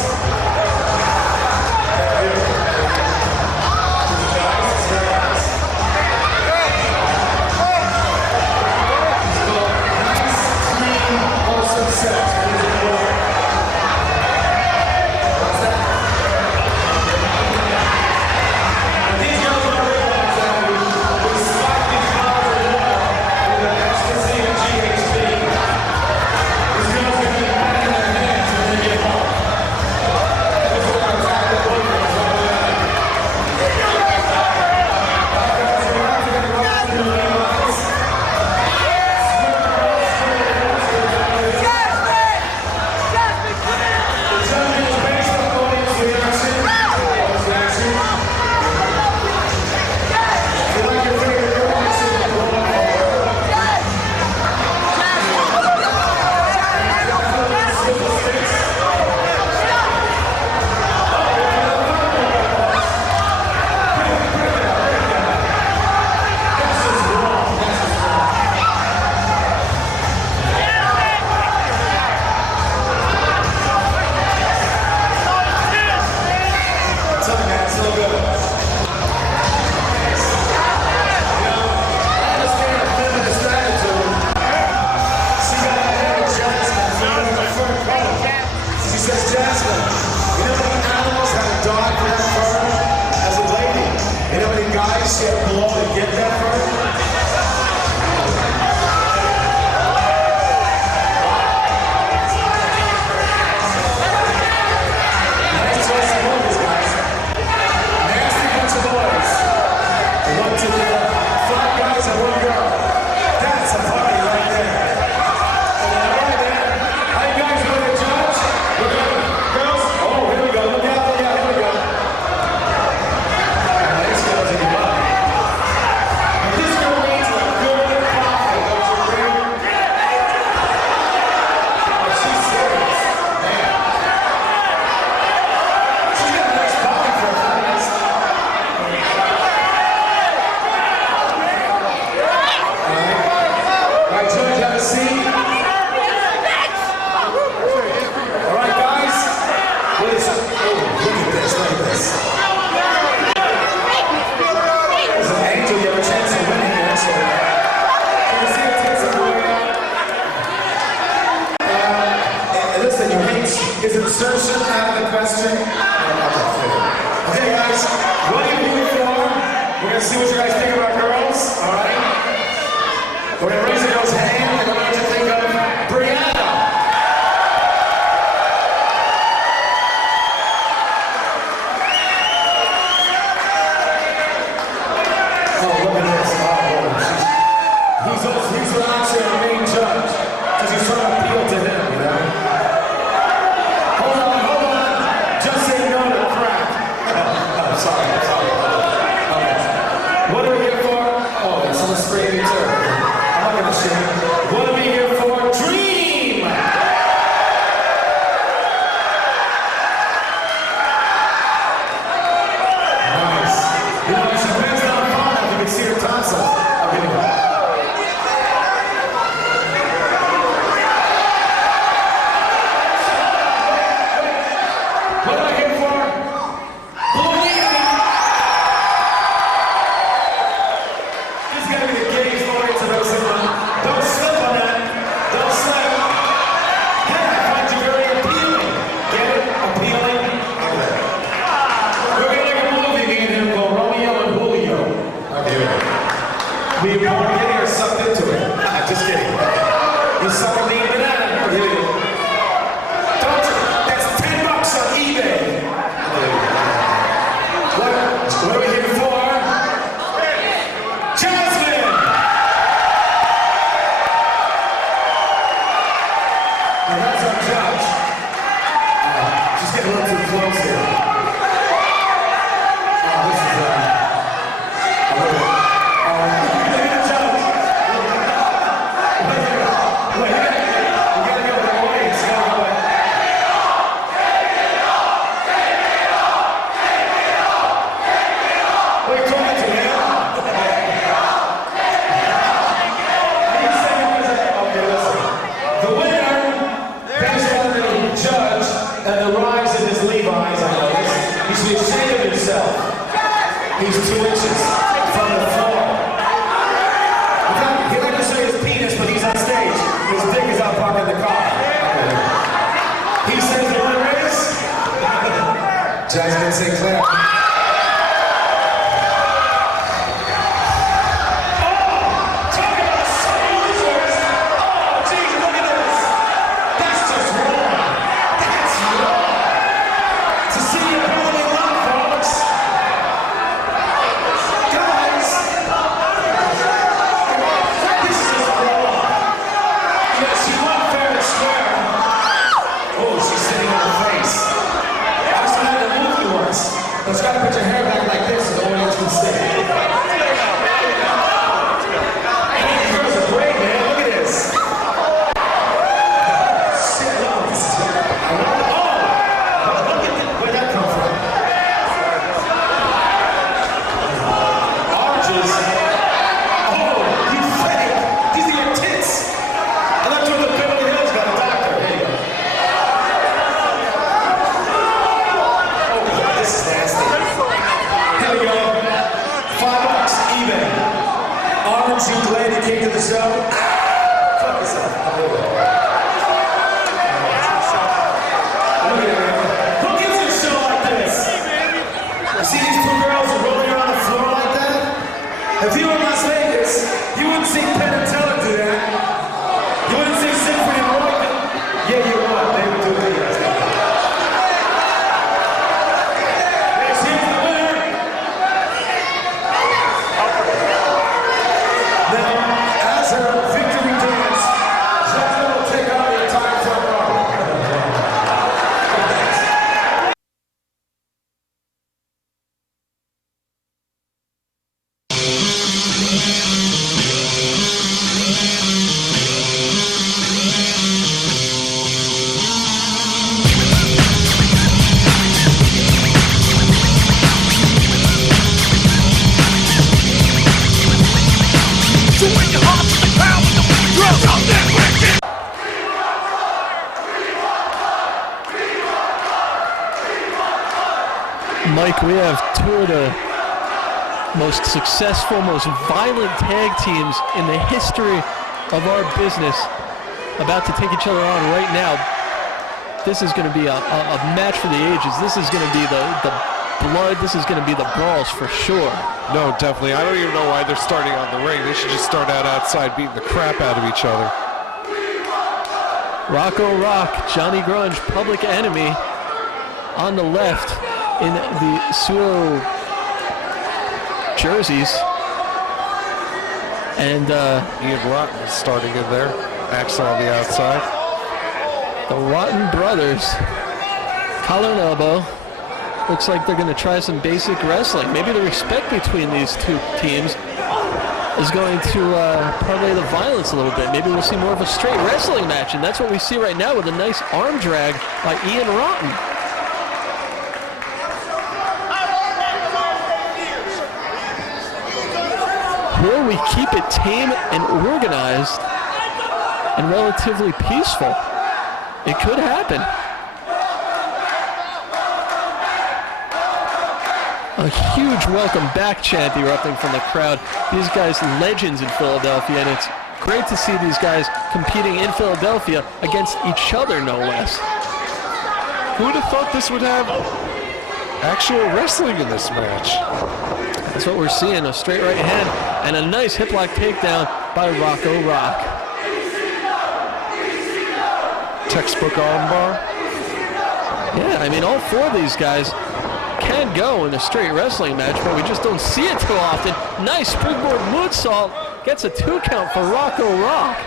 Insertion out of the question. Okay, guys, what are you moving for? We're going to see what you guys think about girls, all right? We're going to raise a girl's hand, and I want you to think of Brianna. Oh, look at this. Oh, he's actually our main judge, because he's trying to appeal to him, you know? Hold on. Just say close here. Oh, this is a little. Look at the judge. Wait, you gotta go with the audience. You gotta go with. What are you talking to, man? Okay, listen. The winner, based on the judge and the rise of his Levi's, I know this, he should be ashamed of himself. He's 2 inches from the floor. In fact, he'd like to show you his penis, but he's on stage. His dick is out parked in the car. He says the winner is Jasmine Sinclair. Let's try to put your hair back like this so the audience can see. You girls are great, man. Look at this. Shit, look at this. Oh! Look at this. Where'd that come from? Arches. Oh, you fake. These are your tits. I thought you were the Beverly Hills got a doctor. There you go. Oh, this is nasty. Here we go. $5 eBay. Aren't you glad you came to the show? Fuck yourself. Look at it, man. Who gives a show like this? You see these 2 girls rolling around the floor like that? If you were in Las Vegas, you wouldn't see Penn and Teller do that. You wouldn't see Siegfried and Roy. Yeah, you would. They would do videos. Mike, we have 2 of the most successful, most violent tag teams in the history of our business about to take each other on right now. This is going to be a match for the ages. This is going to be the blood. This is going to be the brawls for sure. No, definitely. I don't even know why they're starting on the ring. They should just start out outside beating the crap out of each other. Rocco Rock, Johnny Grunge, Public Enemy on the left in the pseudo jerseys. And Ian Rotten is starting in there. Axe on the outside. The Rotten brothers, collar and elbow. Looks like they're going to try some basic wrestling. Maybe the respect between these 2 teams is going to parlay the violence a little bit. Maybe we'll see more of a straight wrestling match, and that's what we see right now with a nice arm drag by Ian Rotten. Will we keep it tame and organized and relatively peaceful? It could happen. A huge welcome back chant erupting from the crowd. These guys, legends in Philadelphia, and it's great to see these guys competing in Philadelphia against each other, no less. Who would have thought this would have actual wrestling in this match? That's what we're seeing, a straight right hand and a nice hip lock takedown by Rocco Rock. Textbook armbar. Yeah, I mean, all 4 of these guys can go in a straight wrestling match, but we just don't see it too often. Nice springboard moonsault, gets a 2 count for Rocco Rock,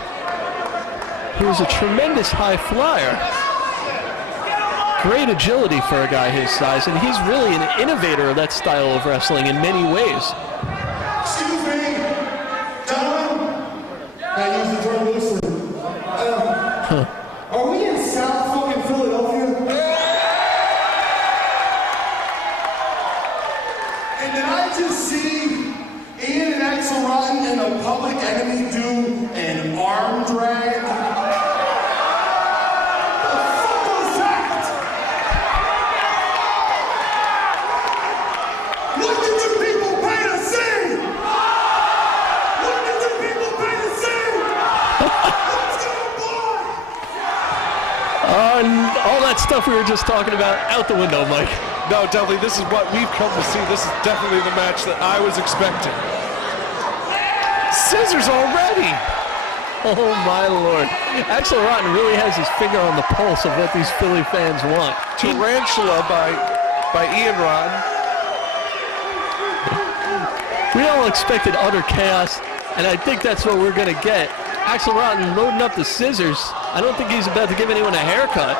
who's a tremendous high flyer. great agility for a guy his size, and he's really an innovator of that style of wrestling in many ways. Excuse me, gentlemen. I use the term loosely. Are we in South fucking Philadelphia? And did I just see Ian and Axel Rotten and the Public Enemy do an arm drag? The fuck was that? What did you people pay to see? What did you people pay to see? Let's go, boy! All that stuff we were just talking about, out the window, Mike. No, definitely, this is what we've come to see. This is definitely the match that I was expecting. Scissors already! Oh my Lord. Axel Rotten really has his finger on the pulse of what these Philly fans want. Tarantula by Ian Rotten. We all expected utter chaos, and I think that's what we're going to get. Axel Rotten loading up the scissors. I don't think he's about to give anyone a haircut.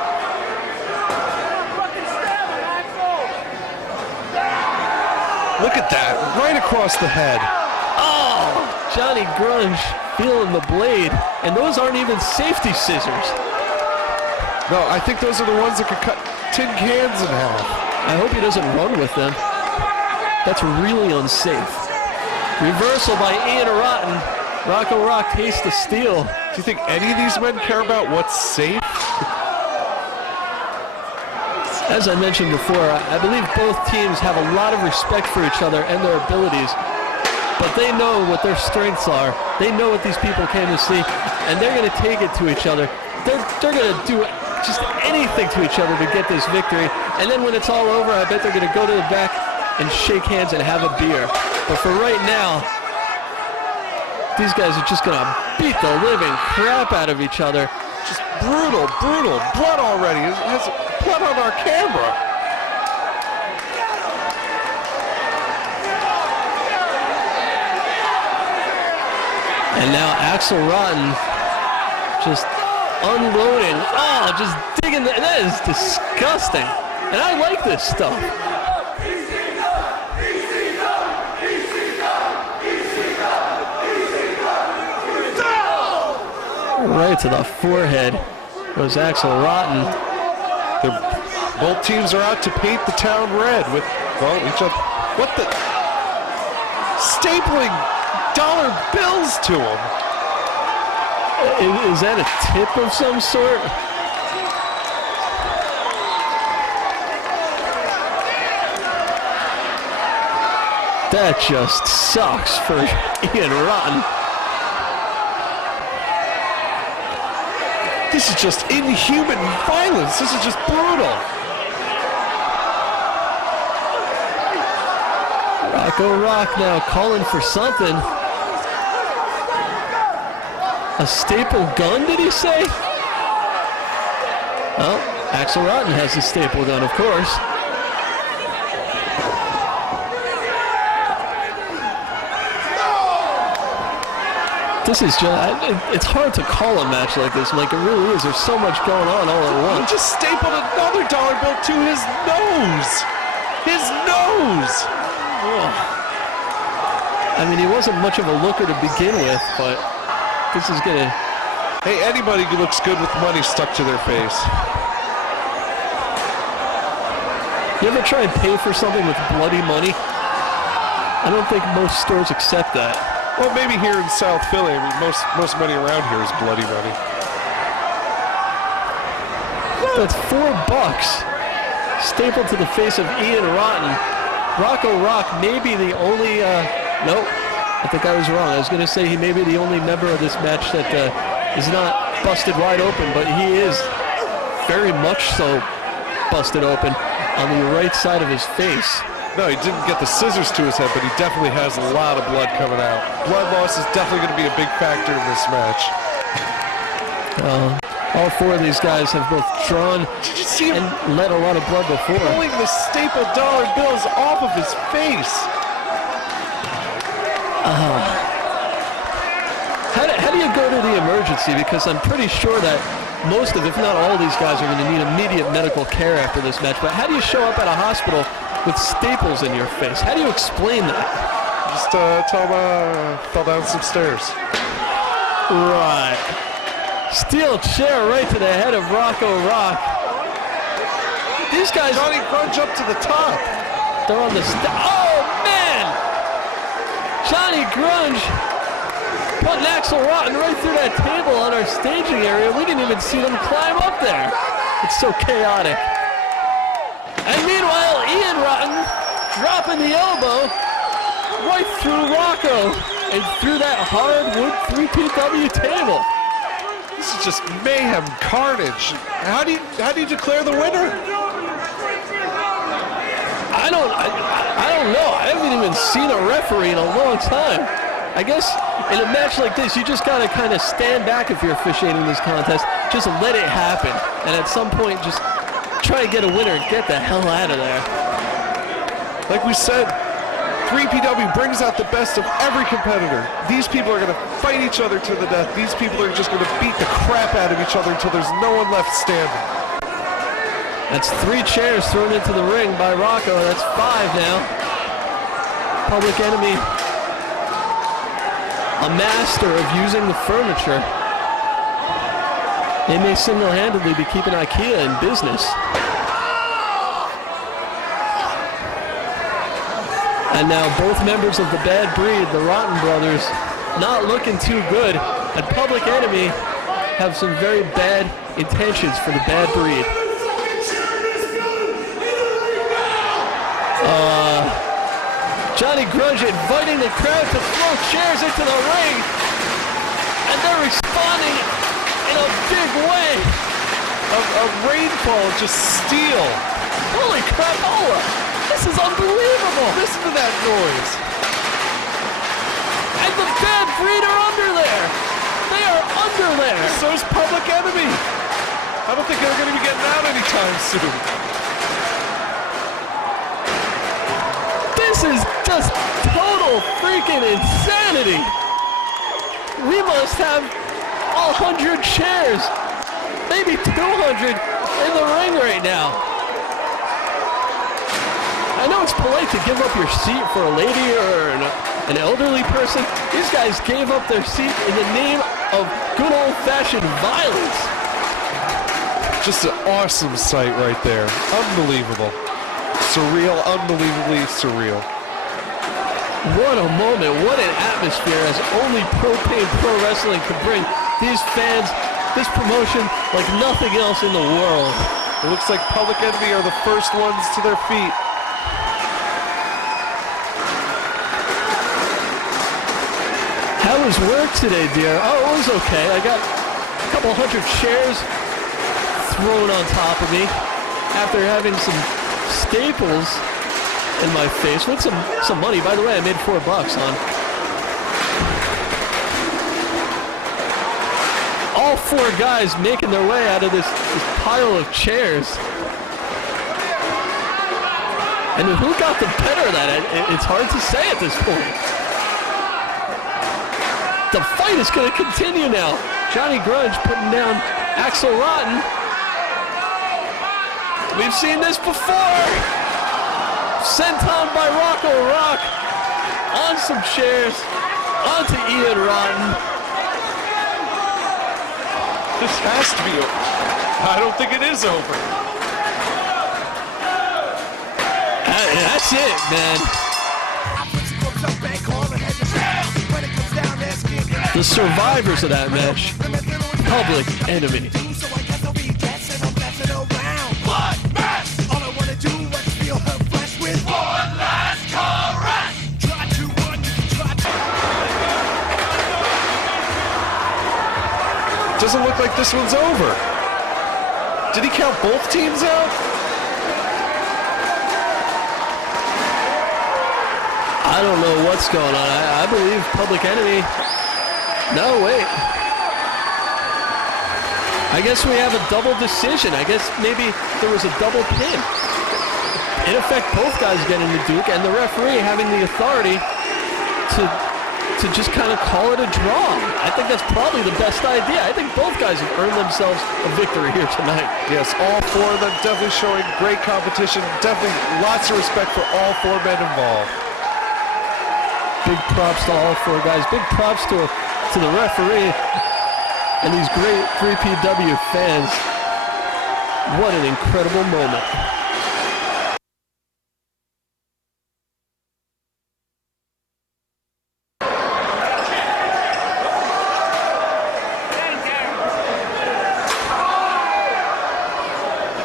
Look at that, right across the head. Oh, Johnny Grunge feeling the blade, and those aren't even safety scissors. No, I think those are the ones that could cut tin cans in half. I hope he doesn't run with them. That's really unsafe. Reversal by Ian Rotten. Rocco Rock tastes the steel. Do you think any of these men care about what's safe? As I mentioned before, I believe both teams have a lot of respect for each other and their abilities, but they know what their strengths are. They know what these people came to see, and they're going to take it to each other. They're going to do just anything to each other to get this victory, and then when it's all over, I bet they're going to go to the back and shake hands and have a beer. But for right now, these guys are just going to beat the living crap out of each other. Just brutal, brutal. Blood already. It has blood on our camera. And now Axel Rotten just unloading. Oh, just digging. That is disgusting. And I like this stuff. Right to the forehead goes Axel Rotten. Both teams are out to paint the town red with, well, each other. What the? Stapling dollar bills to them. Is that a tip of some sort? That just sucks for Ian Rotten. This is just inhuman violence. This is just brutal. Rocco Rock now calling for something. A staple gun, did he say? Well, Axel Rotten has the staple gun, of course. This is just, it's hard to call a match like this, Mike. It really is. There's so much going on all at He once. just stapled another dollar bill to his nose. His nose. Ugh. I mean, he wasn't much of a looker to begin with, but this is gonna... Hey, anybody who looks good with money stuck to their face. You ever try and pay for something with bloody money? I don't think most stores accept that. Well, maybe here in South Philly, I mean, most money around here is bloody money. That's $4 stapled to the face of Ian Rotten. Rocco Rock may be the only, nope, I think I was wrong. I was going to say he may be the only member of this match that is not busted wide open, but he is very much so busted open on the right side of his face. No, he didn't get the scissors to his head, but he definitely has a lot of blood coming out. Blood loss is definitely going to be a big factor in this match. All four of these guys have both drawn Did you see him and let a lot of blood before. pulling the stapled dollar bills off of his face? How do do you go to the emergency? Because I'm pretty sure that most of, if not all, these guys are going to need immediate medical care after this match. But how do you show up at a hospital with staples in your face? How do you explain that? Just tell them fell down some stairs. Right. Steel chair right to the head of Rocco Rock. These guys... Johnny Grunge up to the top. They're on the... Oh, man! Johnny Grunge putting Axel Rotten right through that table on our staging area. We didn't even see them climb up there. It's so chaotic. And meanwhile, Ian Rotten dropping the elbow right through Rocco and through that hardwood 3PW table. This is just mayhem, carnage. How do you declare the winner? I don't know. I haven't even seen a referee in a long time. I guess in a match like this, you just gotta kind of stand back if you're officiating this contest. Just let it happen, and at some point, just try to get a winner and get the hell out of there. Like we said, 3PW brings out the best of every competitor. These people are going to fight each other to the death. These people are just going to beat the crap out of each other until there's no one left standing. That's 3 chairs thrown into the ring by Rocco. That's 5 now. Public Enemy, a master of using the furniture. They may single-handedly be keeping IKEA in business. And now both members of the Bad Breed, the Rotten Brothers, not looking too good. And Public Enemy have some very bad intentions for the Bad Breed. Johnny Grunge inviting the crowd to throw chairs into the ring. And they're responding in a big way. A rainfall, just steel. Holy crapola! This is unbelievable! Listen to that noise. And the Bad Breed are under there! They are under there! So's Public Enemy. I don't think they're going to be getting out anytime soon. This is just total freaking insanity! We must have 100 chairs, maybe 200 in the ring right now. I know it's polite to give up your seat for a lady or an elderly person. These guys gave up their seat in the name of good old-fashioned violence. Just an awesome sight right there. Unbelievable. Surreal, unbelievably surreal. What a moment, what an atmosphere as only Propane Pro Wrestling can bring these fans, this promotion, like nothing else in the world. It looks like Public Enemy are the first ones to their feet. How was work today, dear? Oh, it was okay. I got a couple hundred chairs thrown on top of me after having some staples in my face with some money. By the way, I made $4 on all 4 guys making their way out of this pile of chairs. And who got the better of that? It's hard to say at this point. The fight is going to continue now. Johnny Grunge putting down Axel Rotten. We've seen this before. Senton by Rocco Rock. On some chairs. Onto Ian Rotten. This has to be over. I don't think it is over. That's it, man. The survivors of that match, Public Enemy. Doesn't look like this one's over. Did he count both teams out? I don't know what's going on. I believe Public Enemy. No, wait. I guess we have a double decision. I guess maybe there was a double pin. In effect, both guys getting the Duke, and the referee having the authority to to just kind of call it a draw. I think that's probably the best idea. I think both guys have earned themselves a victory here tonight. Yes, all four of them definitely showing great competition. Definitely lots of respect for all four men involved. Big props to all four guys. Big props to the referee and these great 3PW fans. What an incredible moment.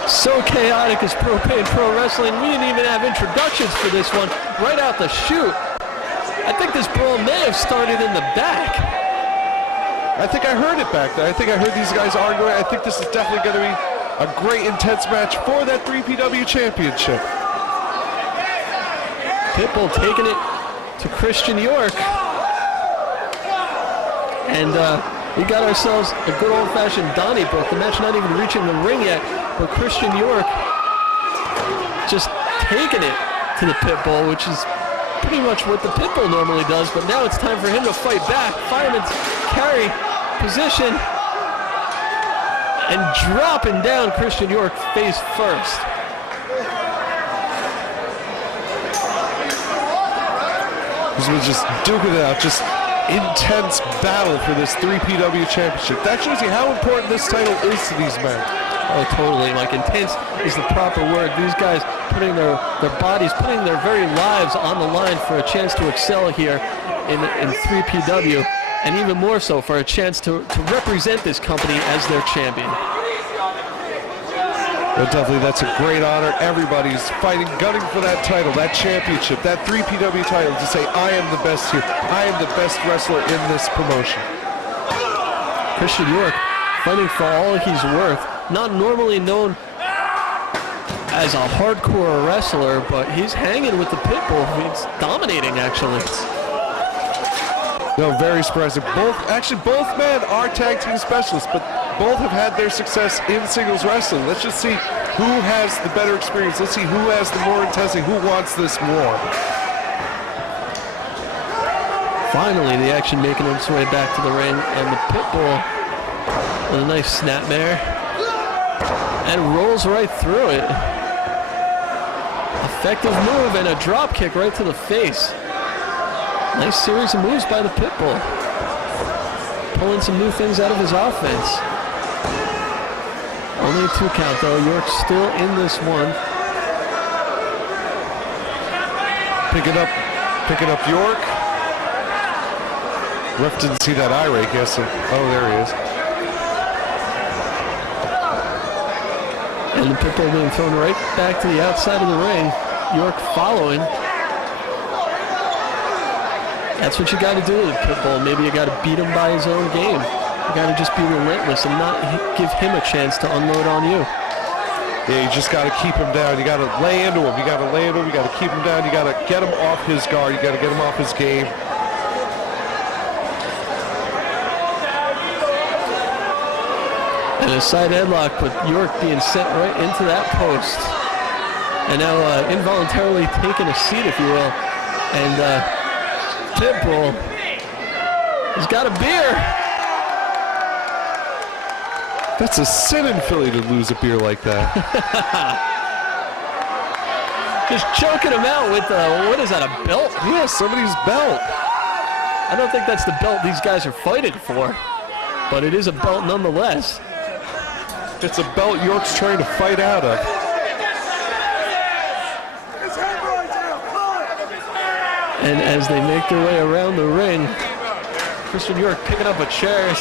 So chaotic is Propane Pro Wrestling. We didn't even have introductions for this one. Right out the chute. I think this brawl may have started in the back. I think I heard it back there. I think I heard these guys arguing. I think this is definitely going to be a great, intense match for that 3PW championship. Pitbull taking it to Christian York. And we got ourselves a good old-fashioned Donnybrook. The match not even reaching the ring yet, but Christian York just taking it to the Pitbull, which is pretty much what the Pitbull normally does, but now it's time for him to fight back. Fireman's carry position and dropping down Christian York face first. This was just duking it out, just intense battle for this 3PW championship. That shows you how important this title is to these men. Oh, totally, Mike. Intense is the proper word. These guys putting their bodies, putting their very lives on the line for a chance to excel here in 3PW, and even more so for a chance to represent this company as their champion. But definitely, that's a great honor. Everybody's fighting, gunning for that title, that championship, that 3PW title, to say, I am the best here. I am the best wrestler in this promotion. Christian York fighting for all he's worth. Not normally known as a hardcore wrestler, but he's hanging with the Pitbull. He's dominating, actually. No, very surprising. Both men are tag team specialists, but both have had their success in singles wrestling. Let's just see who has the better experience. Let's see who has the more intensity, who wants this more. Finally, the action making its way back to the ring, and the Pitbull with a nice snapmare and rolls right through it. Effective move and a drop kick right to the face. Nice series of moves by the Pitbull. Pulling some new things out of his offense. Only a 2 count though. York still in this one. Picking up York. Ref didn't see that eye rake, yes. Oh, there he is. And the Pitbull being thrown right back to the outside of the ring. York following. That's what you got to do with Pitbull. Maybe you got to beat him by his own game. You got to just be relentless and not give him a chance to unload on you. Yeah, you just got to keep him down. You got to lay into him. You got to lay into him. You got to keep him down. You got to get him off his guard. You got to get him off his game. And a side headlock, but York being sent right into that post. And now involuntarily taking a seat, if you will. And Pitbull has got a beer. That's a sin in Philly to lose a beer like that. Just choking him out with, what is that, a belt? Yeah, somebody's belt. I don't think that's the belt these guys are fighting for, but it is a belt nonetheless. It's a belt York's trying to fight out of. And as they make their way around the ring, Christian York picking up a chair, is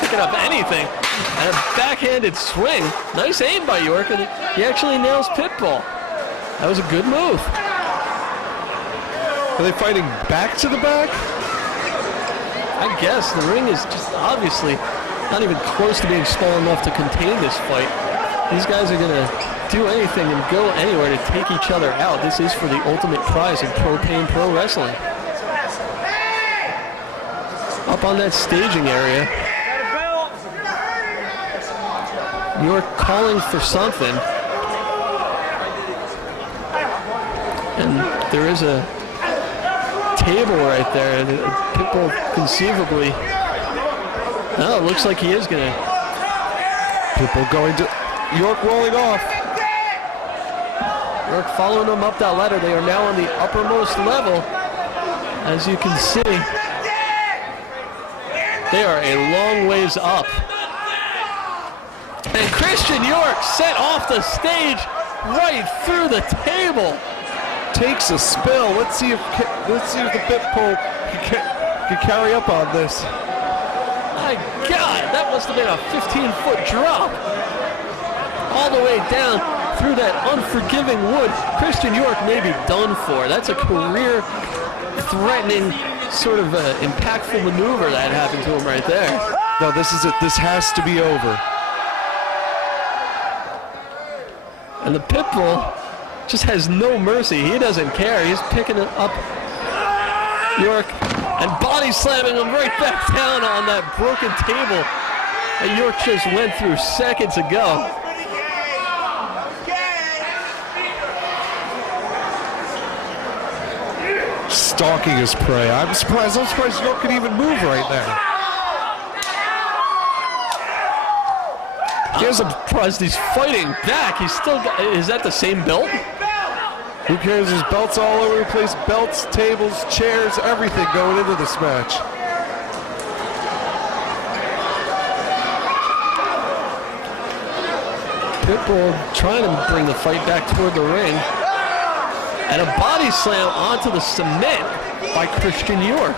picking up anything, and a backhanded swing. Nice aim by York, and he actually nails Pitbull. That was a good move. Are they fighting back to the back? I guess the ring is just obviously not even close to being small enough to contain this fight. These guys are going to do anything and go anywhere to take each other out. This is for the ultimate prize in Propane Pro Wrestling. Up on that staging area, York calling for something. And there is a table right there. Pitbull conceivably. Oh, it looks like he is going to. Pitbull going to York rolling off. York following them up that ladder. They are now on the uppermost level. As you can see, they are a long ways up. And Christian York set off the stage right through the table. Takes a spill. Let's see if the Pitbull can carry up on this. My God, that must have been a 15-foot drop. All the way down through that unforgiving wood. Christian York may be done for. That's a career-threatening sort of impactful maneuver that happened to him right there. No, this is it. This has to be over. And the Pitbull just has no mercy. He doesn't care. He's picking it up York and body slamming him right back down on that broken table that York just went through seconds ago. Stalking his prey. I'm surprised York could even move right now. I'm surprised he's fighting back. He's still got, is that the same belt? Who cares? There's belts all over the place. Belts, tables, chairs, everything going into this match. Pitbull trying to bring the fight back toward the ring. And a body slam onto the cement by Christian York.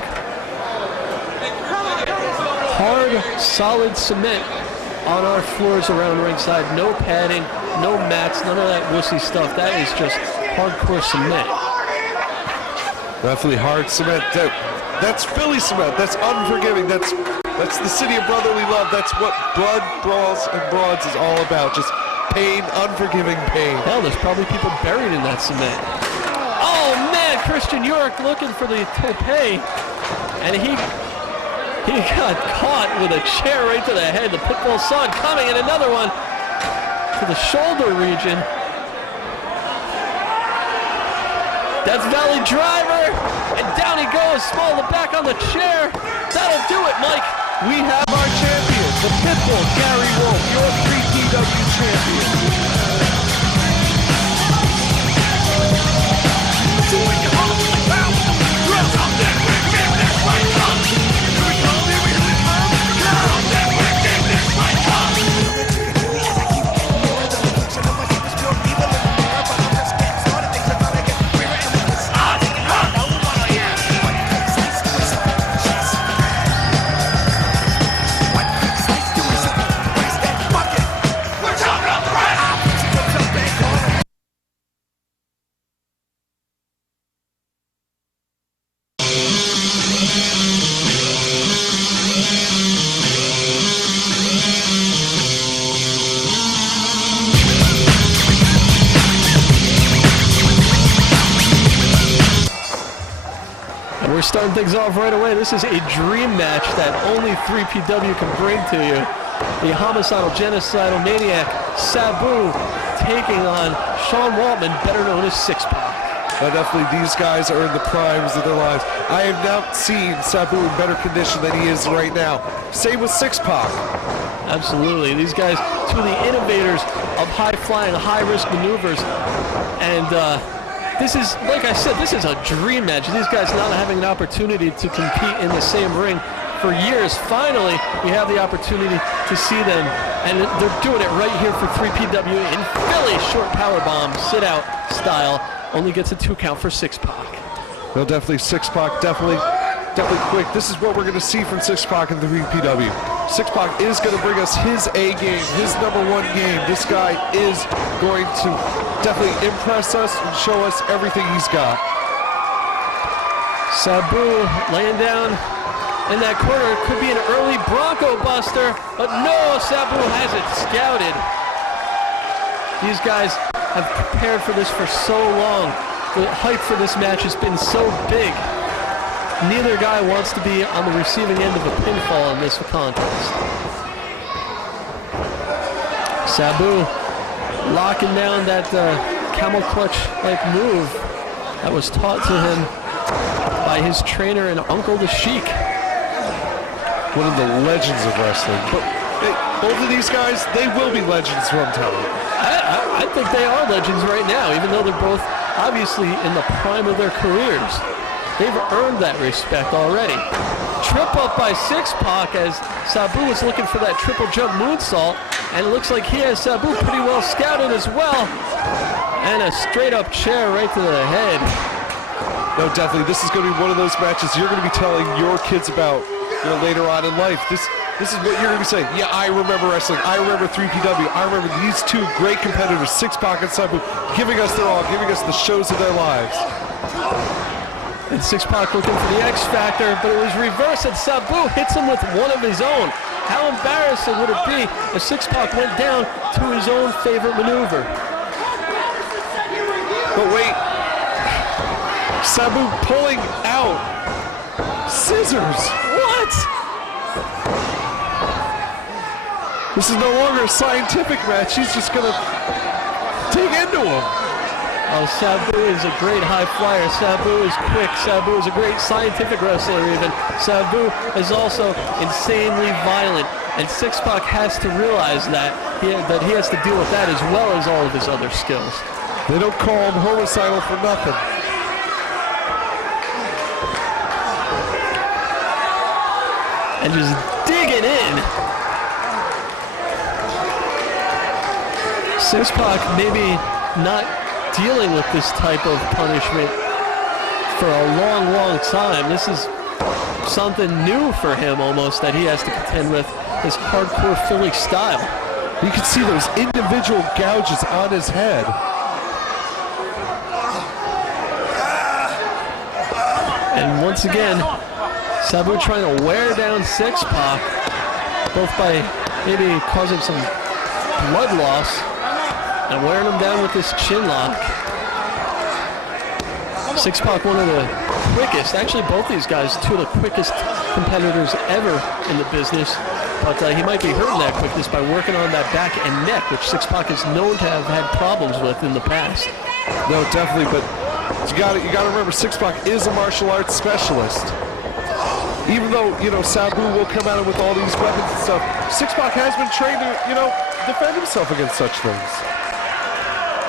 Hard, solid cement on our floors around ringside. No padding, no mats, none of that wussy stuff. That is just hardcore cement. Definitely hard cement. That's Philly cement. That's unforgiving. That's the city of brotherly love. That's what Blood, Brawls, and Broads is all about. Just pain, unforgiving pain. Hell, there's probably people buried in that cement. Oh man, Christian York looking for the tope, and he got caught with a chair right to the head. The Pitbull saw it coming, and another one to the shoulder region. Death Valley driver, and down he goes, small the back on the chair. That'll do it, Mike. We have our champion, the Pitbull, Gary Wolf, your 3PW champion. Starting things off right away. This is a dream match that only 3PW can bring to you. The homicidal, genocidal maniac Sabu taking on Sean Waltman, better known as Six Pack. Definitely, these guys are in the primes of their lives. I have not seen Sabu in better condition than he is right now. Same with Six Pack. Absolutely. These guys, two of the innovators of high-flying, high-risk maneuvers. And this is, like I said, this is a dream match. These guys not having an opportunity to compete in the same ring for years. Finally, we have the opportunity to see them, and they're doing it right here for 3PW in Philly. Short power bomb, sit-out style. Only gets a 2 count for Six Pack. No, definitely Six Pack, definitely quick. This is what we're going to see from Six Pack and 3PW. Six Pack is going to bring us his A game, his #1 game. This guy is going to definitely impress us and show us everything he's got. Sabu laying down in that corner. Could be an early Bronco Buster, but no, Sabu has it scouted. These guys have prepared for this for so long. The hype for this match has been so big. Neither guy wants to be on the receiving end of a pinfall in this contest. Sabu locking down that camel clutch-like move that was taught to him by his trainer and uncle, the Sheik. One of the legends of wrestling. But both of these guys, they will be legends one time. I think they are legends right now, even though they're both obviously in the prime of their careers. They've earned that respect already. Trip up by Six-Pac as Sabu is looking for that triple jump moonsault, and it looks like he has Sabu pretty well scouted as well. And a straight up chair right to the head. No, definitely, this is going to be one of those matches you're going to be telling your kids about, later on in life. This is what you're going to be saying. Yeah, I remember wrestling. I remember 3PW. I remember these two great competitors, Six-Pac and Sabu, giving us their all, giving us the shows of their lives. And Six-Pac looking for the X Factor, but it was reversed, and Sabu hits him with one of his own. How embarrassing would it be if Six-Pac went down to his own favorite maneuver? But wait, Sabu pulling out scissors. What? This is no longer a scientific match. He's just gonna dig into him. Oh, Sabu is a great high flyer. Sabu is quick. Sabu is a great scientific wrestler even. Sabu is also insanely violent. And Six-Pac has to realize that he has to deal with that as well as all of his other skills. They don't call him homicidal for nothing. And just digging in. Six-Pac maybe not dealing with this type of punishment for a long, long time. This is something new for him almost that he has to contend with, his hardcore Philly style. You can see those individual gouges on his head. And once again, Sabu trying to wear down Six-Pac, both by maybe causing some blood loss and wearing him down with this chin lock. Six-Pac, one of the quickest, actually both these guys, two of the quickest competitors ever in the business, but he might be hurting that quickness by working on that back and neck, which Six-Pac is known to have had problems with in the past. No, definitely, but you got to remember, Six-Pac is a martial arts specialist. Even though, Sabu will come at him with all these weapons and stuff, Six-Pac has been trained to, defend himself against such things.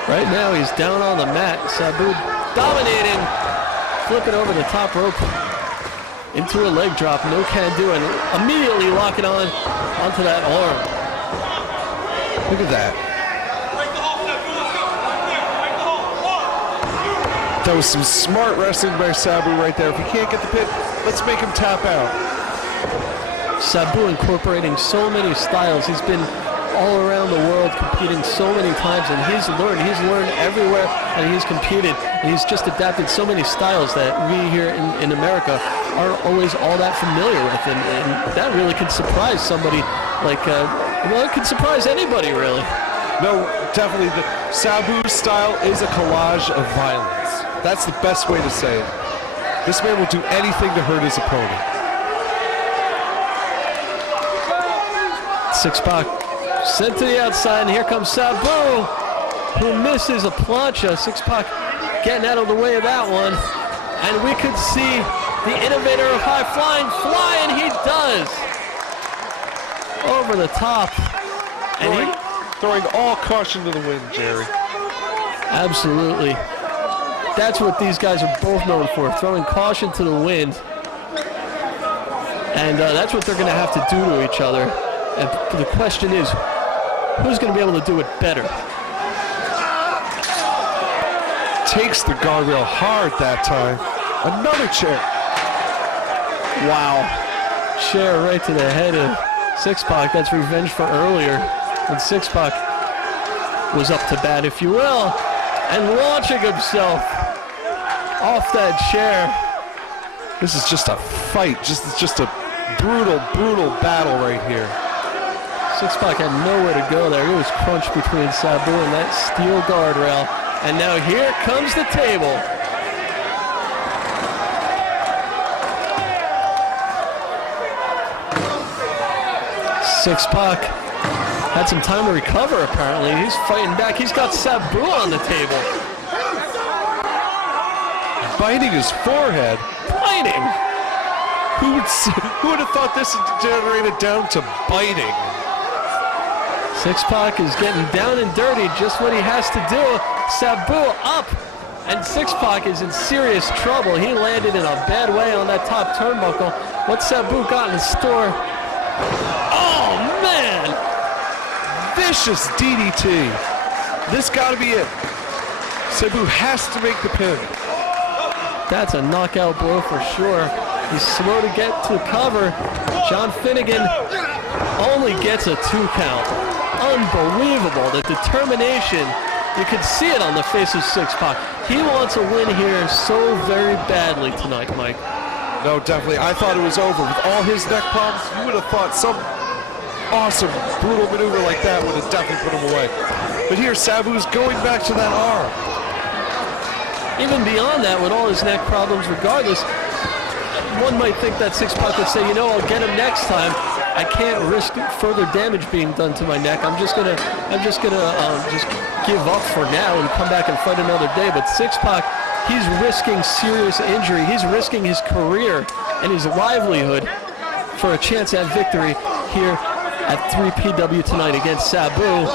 Right now, he's down on the mat. Sabu dominating, flipping over the top rope into a leg drop, no can do, and immediately locking on onto that arm. Look at that. That was some smart wrestling by Sabu right there. If he can't get the pin, let's make him tap out. Sabu incorporating so many styles. He's been all around the world competing so many times, and he's learned everywhere, and he's competed, and he's just adapted so many styles that we here in America aren't always all that familiar with, and that really can surprise somebody like, it can surprise anybody really. No, definitely the Sabu style is a collage of violence. That's the best way to say it. This man will do anything to hurt his opponent. Six-Pac sent to the outside, and here comes Sabu, who misses a plancha. Six-Pac getting out of the way of that one. And we could see the innovator of high flying fly, and he does. Over the top. And throwing all caution to the wind, Jerry. Absolutely. That's what these guys are both known for, throwing caution to the wind. And that's what they're going to have to do to each other. And the question is, who's going to be able to do it better? Takes the guardrail hard that time. Another chair. Wow. Chair right to the head of Six-Pac. That's revenge for earlier when Six-Pac was up to bat, if you will, and launching himself off that chair. This is just a fight. It's just a brutal, brutal battle right here. Six-Pac had nowhere to go there. It was crunched between Sabu and that steel guardrail. And now here comes the table. Six-Pac had some time to recover, apparently. He's fighting back. He's got Sabu on the table. biting his forehead. Biting! Who would have thought this degenerated down to biting? Six-Pac is getting down and dirty, just what he has to do. Sabu up, and Six-Pac is in serious trouble. He landed in a bad way on that top turnbuckle. What's Sabu got in store? Oh, man! Vicious DDT. This got to be it. Sabu has to make the pin. That's a knockout blow for sure. He's slow to get to cover. John Finnegan only gets a 2 count. Unbelievable, the determination. You can see it on the face of Six-Pac. He wants a win here so very badly tonight, Mike. No, definitely. I thought it was over. With all his neck problems, you would have thought some awesome, brutal maneuver like that would have definitely put him away. But here, Sabu's going back to that arm. Even beyond that, with all his neck problems, regardless, one might think that Six-Pac would say, you know, I'll get him next time. I can't risk further damage being done to my neck. I'm just gonna just give up for now and come back and fight another day. But Six-Pac, he's risking serious injury. He's risking his career and his livelihood for a chance at victory here at 3PW tonight against Sabu.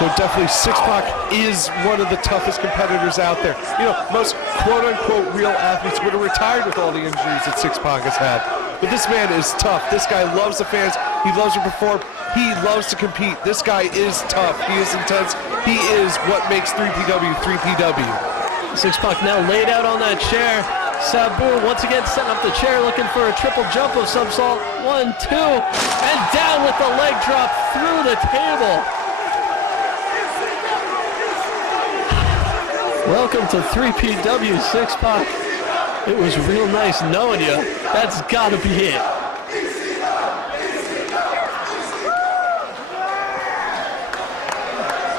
But definitely Six-Pac is one of the toughest competitors out there. You know, most quote-unquote real athletes would have retired with all the injuries that Six-Pac has had. But this man is tough. This guy loves the fans. He loves to perform. He loves to compete. This guy is tough. He is intense. He is what makes 3PW 3PW. Six-Pac now laid out on that chair. Sabu once again setting up the chair, looking for a triple jump of some sort. 1, 2, and down with the leg drop through the table. Welcome to 3PW, Six-Pac. It was real nice knowing you. That's gotta be it.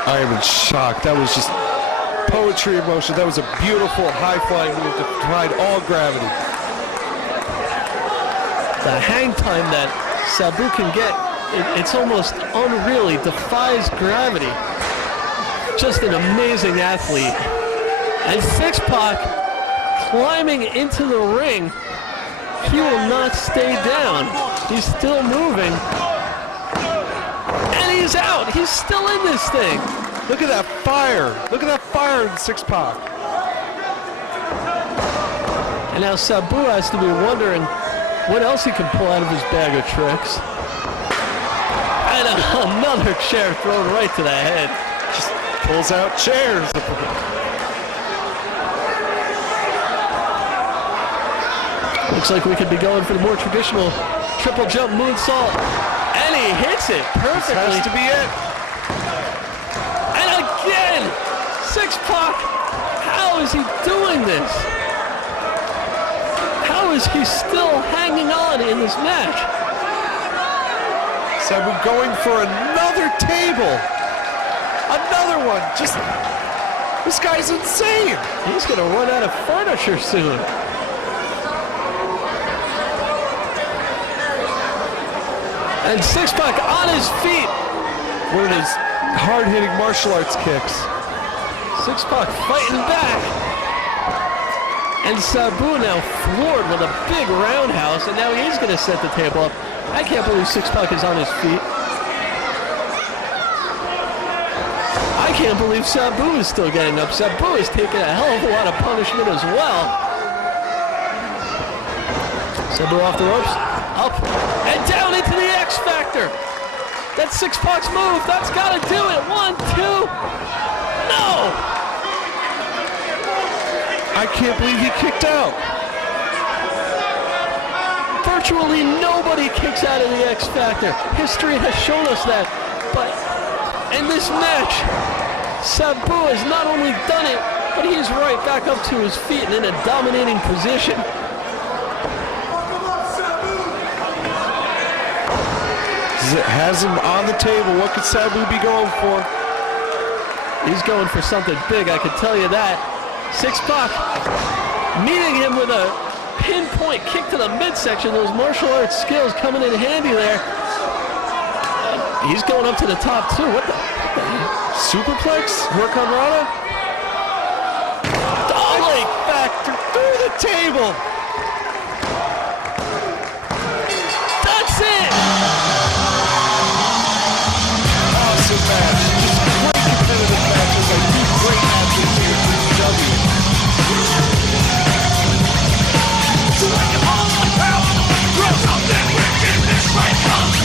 I am in shock. That was just poetry in motion. That was a beautiful high-flying move that defied all gravity. The hang time that Sabu can get, it's almost unreal. He defies gravity. Just an amazing athlete. And Six-Pac climbing into the ring. He will not stay down. He's still moving. And he's out. He's still in this thing. Look at that fire. Look at that fire in Six-Pac. And now Sabu has to be wondering what else he can pull out of his bag of tricks. And another chair thrown right to the head. Just pulls out chairs. Looks like we could be going for the more traditional triple jump moonsault. And he hits it perfectly. This has to be it. And again, Six-Pac, how is he doing this? How is he still hanging on in this match? Sabu going for another table. Another one. Just, this guy's insane. He's gonna run out of furniture soon. And Six-Pac on his feet. One of his hard-hitting martial arts kicks. Six-Pac fighting back. And Sabu now floored with a big roundhouse, and now he's going to set the table up. I can't believe Six-Pac is on his feet. I can't believe Sabu is still getting up. Sabu is taking a hell of a lot of punishment as well. Sabu off the ropes. Up and down into the X Factor. That's Six-Pac's move. That's got to do it. 1, 2. No! I can't believe he kicked out. Virtually nobody kicks out of the X Factor. History has shown us that. But in this match, Sabu has not only done it, but he's right back up to his feet and in a dominating position. Has him on the table. What could Sabu be going for? He's going for something big, I can tell you that. Six-Pac meeting him with a pinpoint kick to the midsection. Those martial arts skills coming in handy there. He's going up to the top too. What the Superplex? Hurricane Rana? Oh my table. That's it! Awesome match. Just great competitive matches by two great athletes here at DPW. So when you hold the power, throw something wicked this way comes.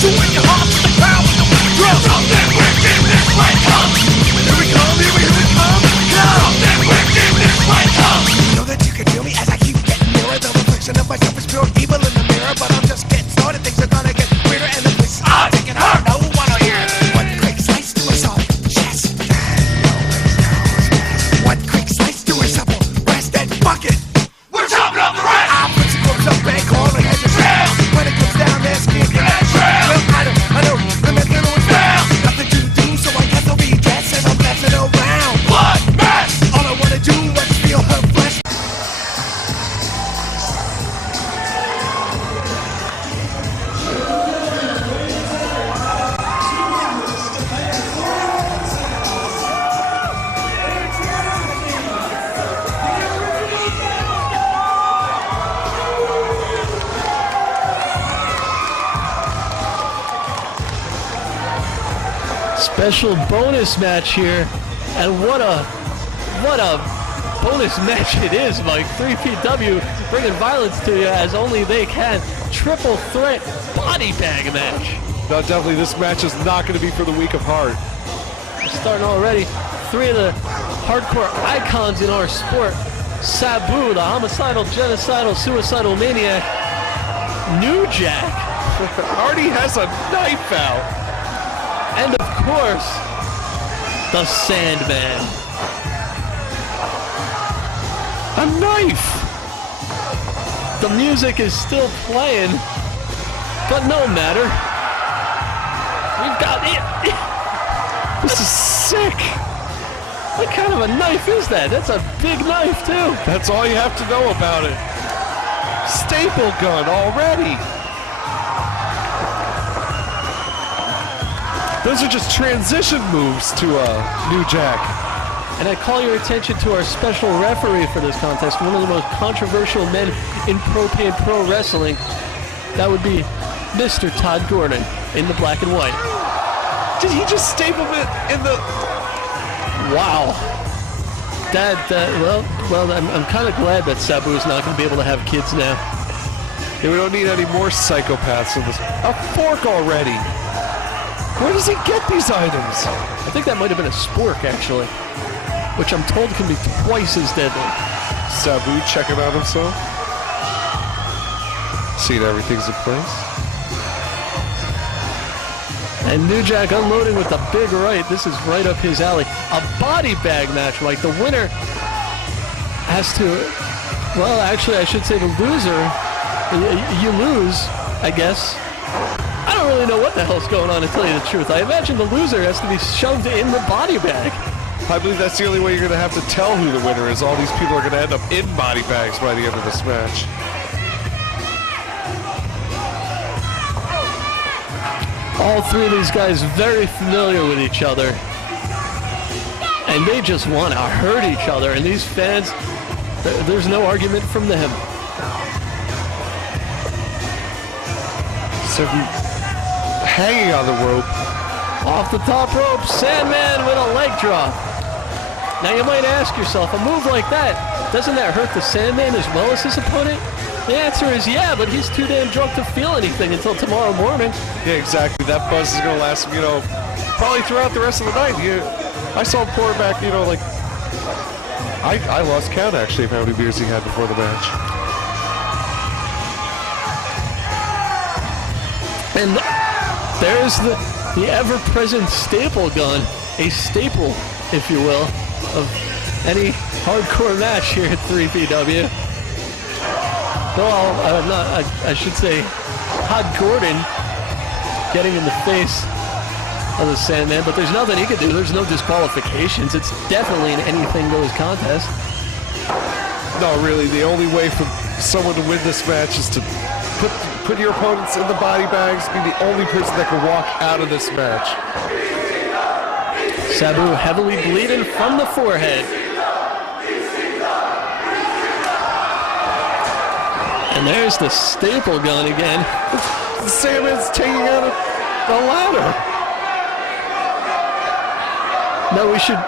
So when you hold the power, throw something wicked this way comes. Here we come, here we come. Something wicked this way comes. Know that you can feel me as I keep getting nearer. The reflection of myself is pure evil in the mirror, but I'm just getting started. Things are gonna get weirder, and the police are taking her. No one will hear. One quick slice to a soul, chest. One quick slice to a supple breast and bucket. We're chopping up the rest. I put some corpse up and calling at the trail. When it comes down, there's skin in that trail. Well, I know, the mental is down. Nothing to do, so I guess I'll be dressed and I'm messing around. Blood mess. All I wanna do is feel her flesh. Special bonus match here, and what a bonus match it is, Mike. 3PW bringing violence to you as only they can. Triple threat body bag match. No, definitely this match is not going to be for the weak of heart. Starting already, three of the hardcore icons in our sport. Sabu, the homicidal, genocidal, suicidal maniac. New Jack. Already has a knife out. And of course, the Sandman. A knife. The music is still playing, but no matter. We've got it. This is sick. What kind of a knife is that? That's a big knife too. That's all you have to know about it. Staple gun already. Those are just transition moves to New Jack. And I call your attention to our special referee for this contest, one of the most controversial men in propane pro wrestling. That would be Mr. Todd Gordon in the black and white. Did he just staple it in the... Wow. Well, I'm kind of glad that Sabu is not going to be able to have kids now. Yeah, we don't need any more psychopaths in this. A fork already. Where does he get these items? I think that might have been a spork, actually, which I'm told can be twice as deadly. Sabu checking out himself. Seeing everything's in place. And New Jack unloading with the big right. This is right up his alley. A body bag match, Mike. The winner has to, well, actually, I should say the loser. You lose, I guess. I don't really know what the hell's going on, to tell you the truth. I imagine the loser has to be shoved in the body bag. I believe that's the only way you're going to have to tell who the winner is. All these people are going to end up in body bags by the end of this match. All three of these guys very familiar with each other. And they just want to hurt each other. And these fans, there's no argument from them. So hanging on the rope. Off the top rope, Sandman with a leg drop. Now you might ask yourself, a move like that, doesn't that hurt the Sandman as well as his opponent? The answer is yeah, but he's too damn drunk to feel anything until tomorrow morning. Yeah, exactly. That buzz is going to last him, probably throughout the rest of the night. I saw him pour back, like, I lost count, actually, of how many beers he had before the match. And there's the ever-present staple gun, a staple, if you will, of any hardcore match here at 3PW. Though I should say, Hod Gordon getting in the face of the Sandman, but there's nothing he could do. There's no disqualifications. It's definitely an anything goes contest. No, really, the only way for someone to win this match is to put your opponents in the body bags, be the only person that can walk out of this match. Sabu heavily bleeding from the forehead. And there's the staple gun again. Sandman's taking out the ladder. No, we should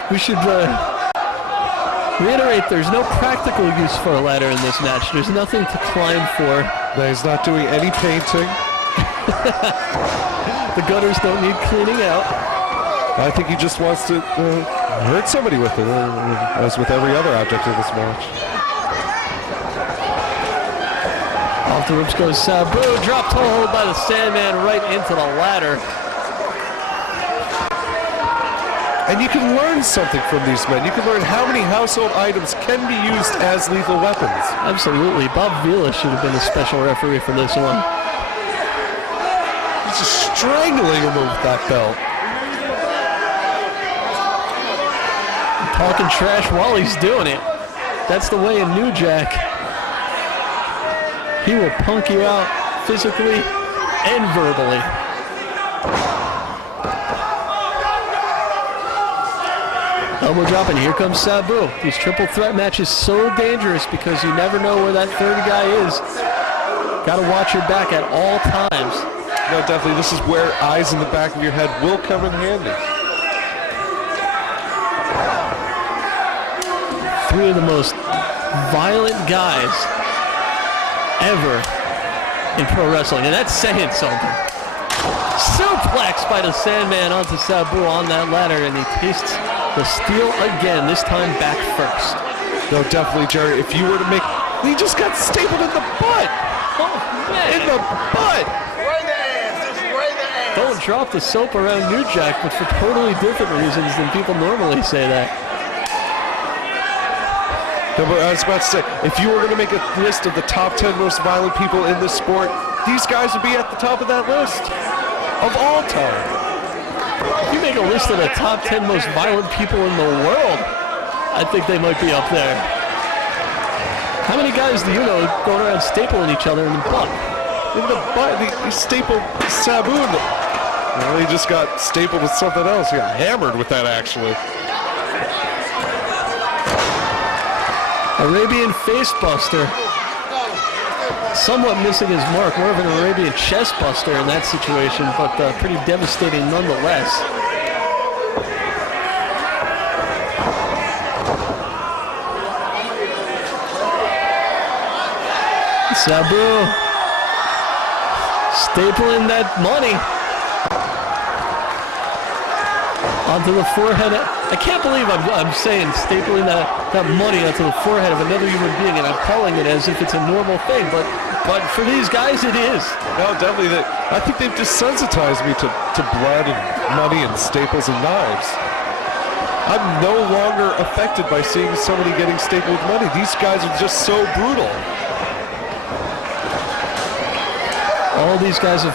reiterate, there's no practical use for a ladder in this match. There's nothing to climb for. No, he's not doing any painting. The gutters don't need cleaning out. I think he just wants to hurt somebody with it, as with every other object in this match. Off the ropes goes Sabu, dropped hold by the Sandman right into the ladder. And you can learn something from these men. You can learn how many household items can be used as lethal weapons. Absolutely. Bob Vila should have been a special referee for this one. He's just strangling him with that belt. Talking trash while he's doing it. That's the way in New Jack. He will punk you out physically and verbally. Elbow drop, and here comes Sabu. These triple threat matches so dangerous because you never know where that third guy is. Got to watch your back at all times. No, definitely. This is where eyes in the back of your head will come in handy. Three of the most violent guys ever in pro wrestling, and that's saying something. Suplex by the Sandman onto Sabu on that ladder, and he tastes the steel again, this time back first. No, definitely, Jerry. If you were to make... He just got stapled in the butt! Oh, man. In the butt! Don't drop the soap around New Jack, but for totally different reasons than people normally say that. No, but I was about to say, if you were going to make a list of the top 10 most violent people in this sport, these guys would be at the top of that list. Of all time. If you make a list of the top 10 most violent people in the world, I think they might be up there. How many guys do you know going around stapling each other in the butt? In the butt? He stapled Sabu in the... Well, he just got stapled with something else. He got hammered with that, actually. Arabian face buster. Somewhat missing his mark, more of an Arabian chest buster in that situation, but pretty devastating nonetheless. Sabu stapling that money onto the forehead. I can't believe I'm saying stapling that money onto the forehead of another human being, and I'm calling it as if it's a normal thing, but for these guys it is. No, definitely. I think they've desensitized me to blood and money and staples and knives. I'm no longer affected by seeing somebody getting stapled with money. These guys are just so brutal. All these guys have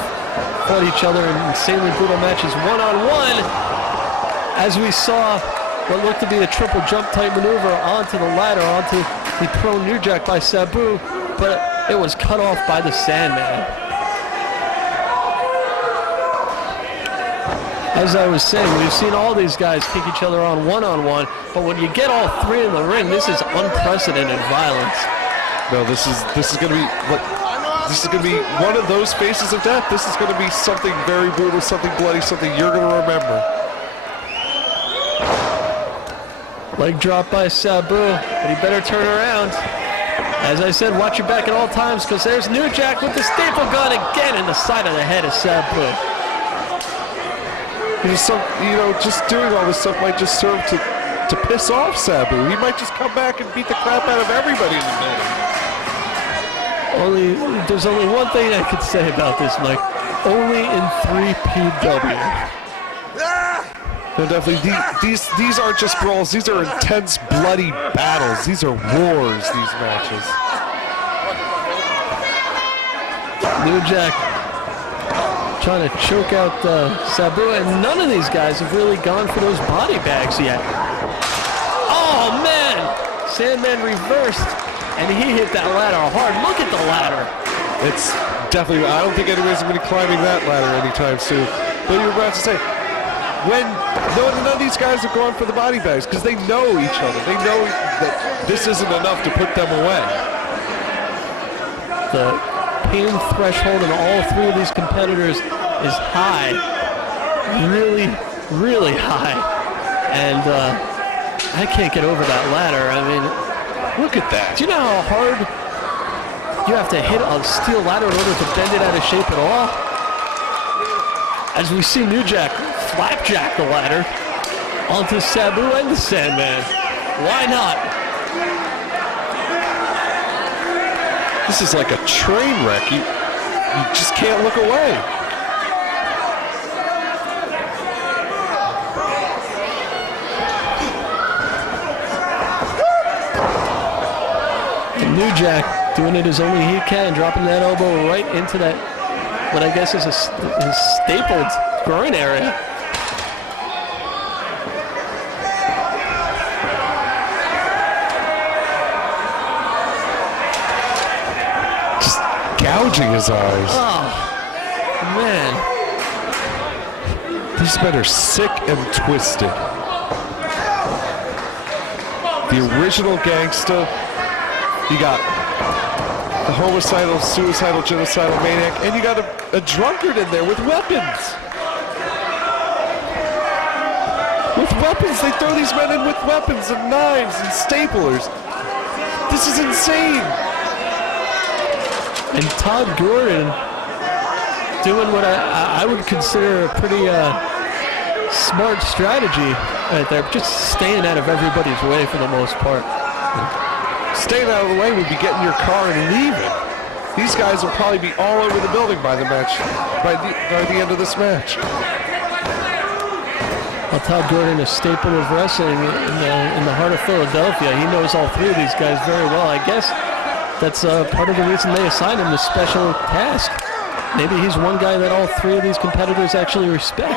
fought each other in insanely brutal matches one-on-one. As we saw what looked to be a triple jump type maneuver onto the ladder, onto the prone New Jack by Sabu, but it was cut off by the Sandman. As I was saying, we've seen all these guys kick each other on one-on-one, but when you get all three in the ring, this is unprecedented violence. No, this is going to be one of those faces of death. This is going to be something very brutal, something bloody, something you're going to remember. Leg drop by Sabu, but he better turn around. As I said, watch your back at all times, because there's New Jack with the staple gun again in the side of the head of Sabu. Just doing all this stuff might just serve to piss off Sabu. He might just come back and beat the crap out of everybody in the building. There's only one thing I could say about this, Mike. Only in 3PW. No, definitely. These aren't just brawls. These are intense, bloody battles. These are wars, these matches. New Jack trying to choke out Sabu, and none of these guys have really gone for those body bags yet. Oh, man! Sandman reversed, and he hit that ladder hard. Look at the ladder. It's definitely, I don't think anybody's going to be climbing that ladder anytime soon. But you were about to say, none of these guys have gone for the body bags because they know each other. They know that this isn't enough to put them away. The pain threshold in all three of these competitors is high. Really, really high. And I can't get over that ladder. I mean, look at that. Do you know how hard you have to hit a steel ladder in order to bend it out of shape at all? As we see New Jack flapjack the ladder onto Sabu and the Sandman. Why not? This is like a train wreck. You just can't look away. And New Jack doing it as only he can, dropping that elbow right into that, what I guess is his stapled groin area. Just gouging his eyes. Oh, man. These men are sick and twisted. The original gangsta. You got the homicidal, suicidal, genocidal maniac, and you got a drunkard in there with weapons. With weapons, they throw these men in with weapons and knives and staplers. This is insane. And Todd Gordon doing what I would consider a pretty smart strategy right there, just staying out of everybody's way for the most part. Staying out of the way would be getting your car and leaving. These guys will probably be all over the building by the end of this match. Well, Todd Gordon, a staple of wrestling in the heart of Philadelphia. He knows all three of these guys very well. I guess that's part of the reason they assigned him this special task. Maybe he's one guy that all three of these competitors actually respect.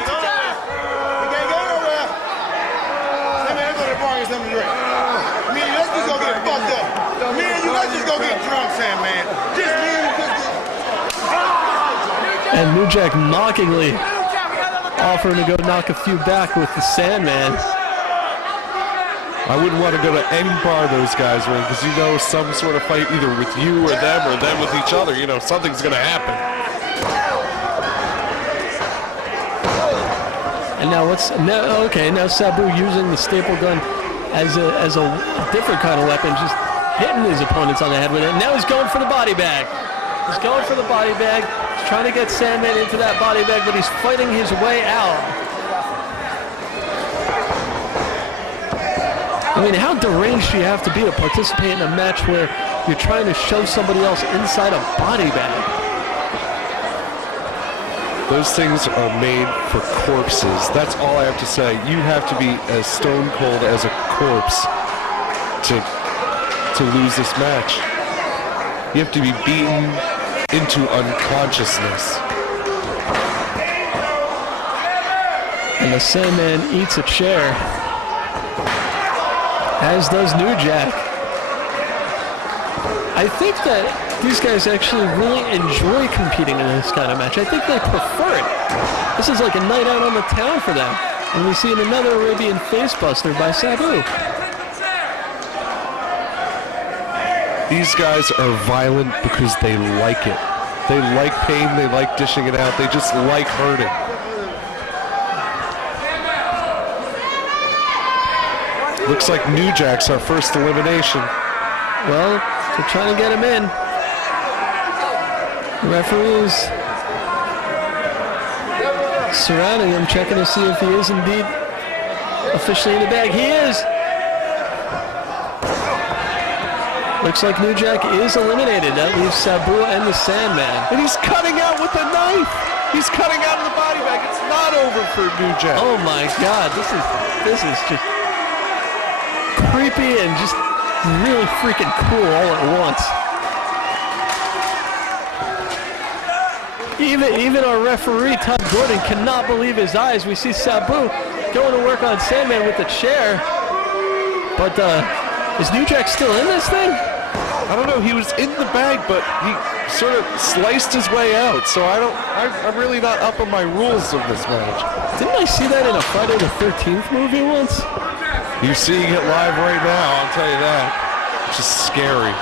And New Jack mockingly offering to go knock a few back with the Sandman. I wouldn't want to go to any bar those guys are in because you know some sort of fight either with you or them with each other. You know, something's going to happen. And now now Sabu using the staple gun as a different kind of weapon, just hitting his opponents on the head with it. Now he's going for the body bag. He's going for the body bag. He's trying to get Sandman into that body bag, but he's fighting his way out. I mean, how deranged do you have to be to participate in a match where you're trying to shove somebody else inside a body bag? Those things are made for corpses. That's all I have to say. You have to be as stone cold as a corpse to lose this match. You have to be beaten into unconsciousness. And the Sandman eats a chair, as does New Jack. I think that these guys actually really enjoy competing in this kind of match. I think they prefer it. This is like a night out on the town for them. And we see another Arabian facebuster by Sabu. These guys are violent because they like it. They like pain, they like dishing it out, they just like hurting. Looks like New Jack's our first elimination. Well, they're trying to get him in. The referees surrounding him, checking to see if he is indeed officially in the bag. He is! Looks like New Jack is eliminated. That leaves Sabu and the Sandman. And he's cutting out with a knife. He's cutting out of the body bag. It's not over for New Jack. Oh my God, this is just creepy and just really freaking cool all at once. Even our referee, Todd Gordon, cannot believe his eyes. We see Sabu going to work on Sandman with the chair. But is New Jack still in this thing? I don't know. He was in the bag, but he sort of sliced his way out. So I'm really not up on my rules of this match. Didn't I see that in a Friday the 13th movie once? You're seeing it live right now, I'll tell you that. It's just scary.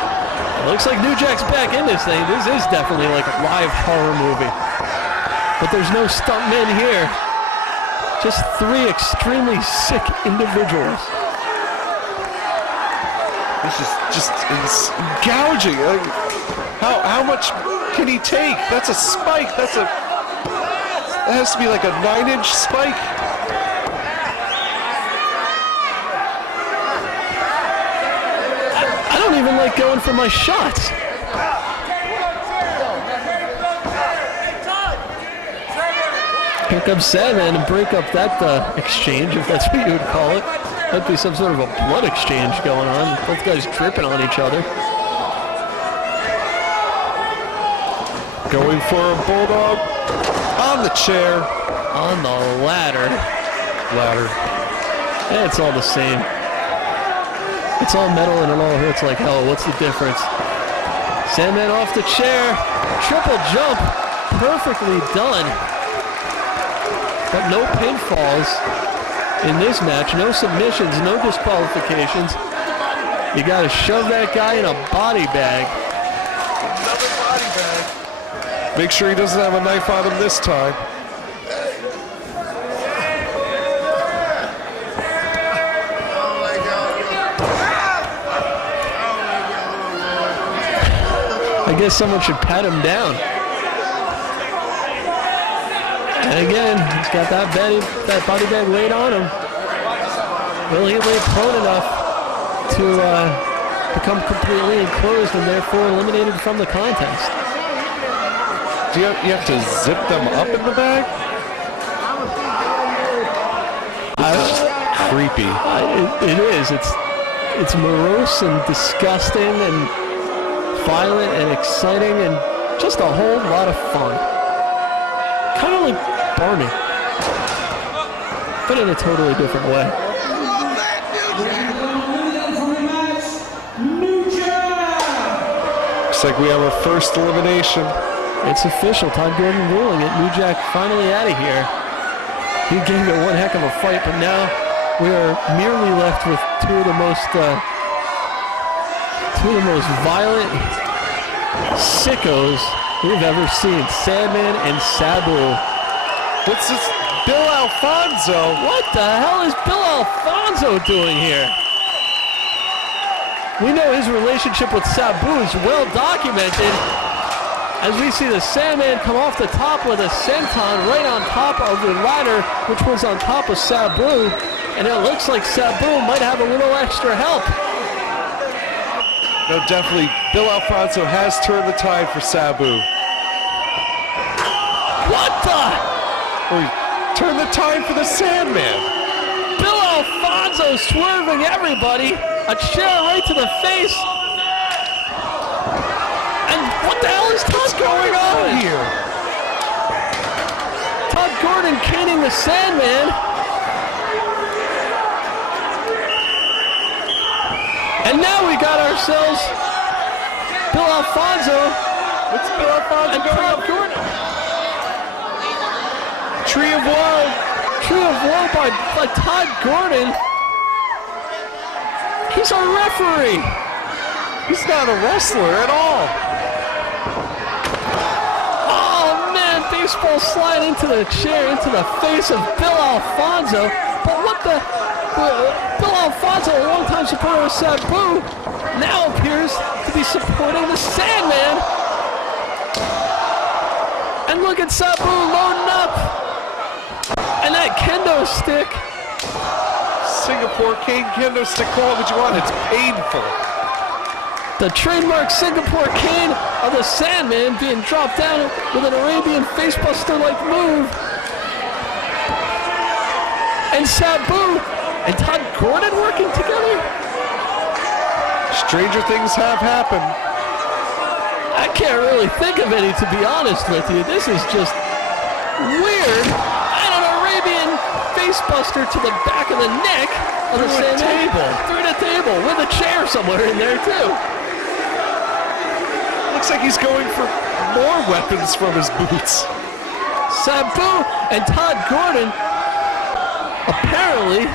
Looks like New Jack's back in this thing. This is definitely like a live horror movie. But there's no stuntmen here. Just three extremely sick individuals. This is just gouging. How much can he take? That's a spike. That has to be like a 9-inch spike. I don't even like going for my shots. Here comes Sandman to break up that exchange, if that's what you would call it. Might be some sort of a blood exchange going on. Both guys dripping on each other. Going for a bulldog on the chair. On the ladder. It's all the same. It's all metal and it all hurts like hell. What's the difference? Sandman off the chair. Triple jump. Perfectly done. But no pinfalls in this match. No submissions. No disqualifications. You got to shove that guy in a body bag. Another body bag. Make sure he doesn't have a knife on him this time. I guess someone should pat him down. And again, he's got that body bag laid on him. Will he lay prone enough to become completely enclosed and therefore eliminated from the contest? Do you have to zip them up in the bag? Creepy. It is. It's morose and disgusting and violent and exciting and just a whole lot of fun. Kind of like Barney, but in a totally different way. Looks like we have our first elimination. It's official. Todd Gordon ruling it. New Jack finally out of here. He gave it one heck of a fight, but now we are merely left with two of the most violent sickos we've ever seen. Sandman and Sabu. What's this? Bill Alfonso. What the hell is Bill Alfonso doing here? We know his relationship with Sabu is well documented, as we see the Sandman come off the top with a senton right on top of the ladder, which was on top of Sabu, and it looks like Sabu might have a little extra help. No, definitely, Bill Alfonso has turned the tide for Sabu. What the? Turn the tide for the Sandman. Bill Alfonso swerving everybody. A chair right to the face. And what the hell is Todd going on here? Todd Gordon caning the Sandman. And now we got ourselves Bill Alfonso. What's Bill Alfonso and going Todd on? Gordon. Tree of Woe. Tree of Woe by Todd Gordon. He's a referee. He's not a wrestler at all. Oh man, baseball slide into the chair, into the face of Bill Alfonso. But what the? Bill Alfonso, a longtime supporter of Sabu, now appears to be supporting the Sandman. And look at Sabu loading up. And that kendo stick. Singapore cane kendo stick, call it what you want. It's painful. The trademark Singapore cane of the Sandman being dropped down with an Arabian facebuster-like move. And Sabu and Todd Gordon working together. Stranger things have happened. I can't really think of any, to be honest with you. This is just weird. And an Arabian facebuster to the back of the neck of the Sandman. Through the table with a chair somewhere in there too. Looks like he's going for more weapons from his boots. Sabu and Todd Gordon apparently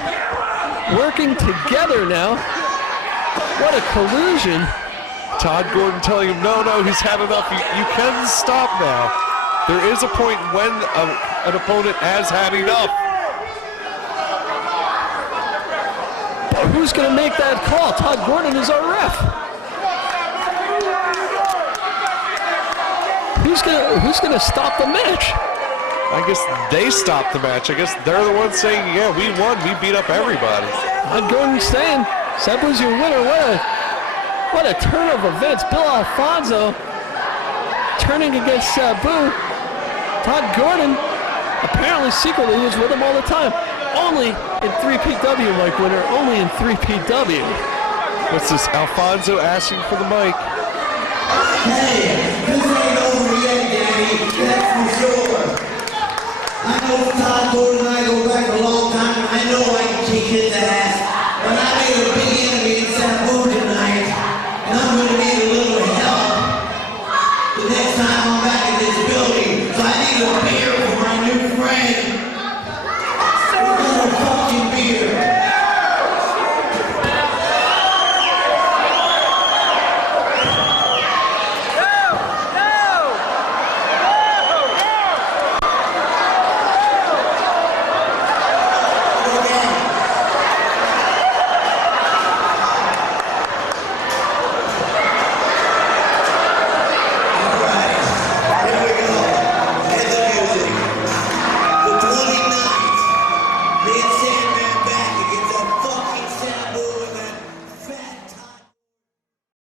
working together now. What a collusion. Todd Gordon telling him, no, he's had enough. You can stop now. There is a point when an opponent has had enough. But who's going to make that call? Todd Gordon is our ref. Who's gonna stop the match? I guess they stopped the match. I guess they're the ones saying, yeah, we won. We beat up everybody. Todd Gordon saying, Sabu's your winner. What a turn of events. Bill Alfonso turning against Sabu. Todd Gordon apparently secretly was with him all the time. Only in 3PW, Mike Winner. Only in 3PW. What's this? Alfonso asking for the mic. Hey, this ain't over yet, Danny. That's for sure. I know Todd Gordon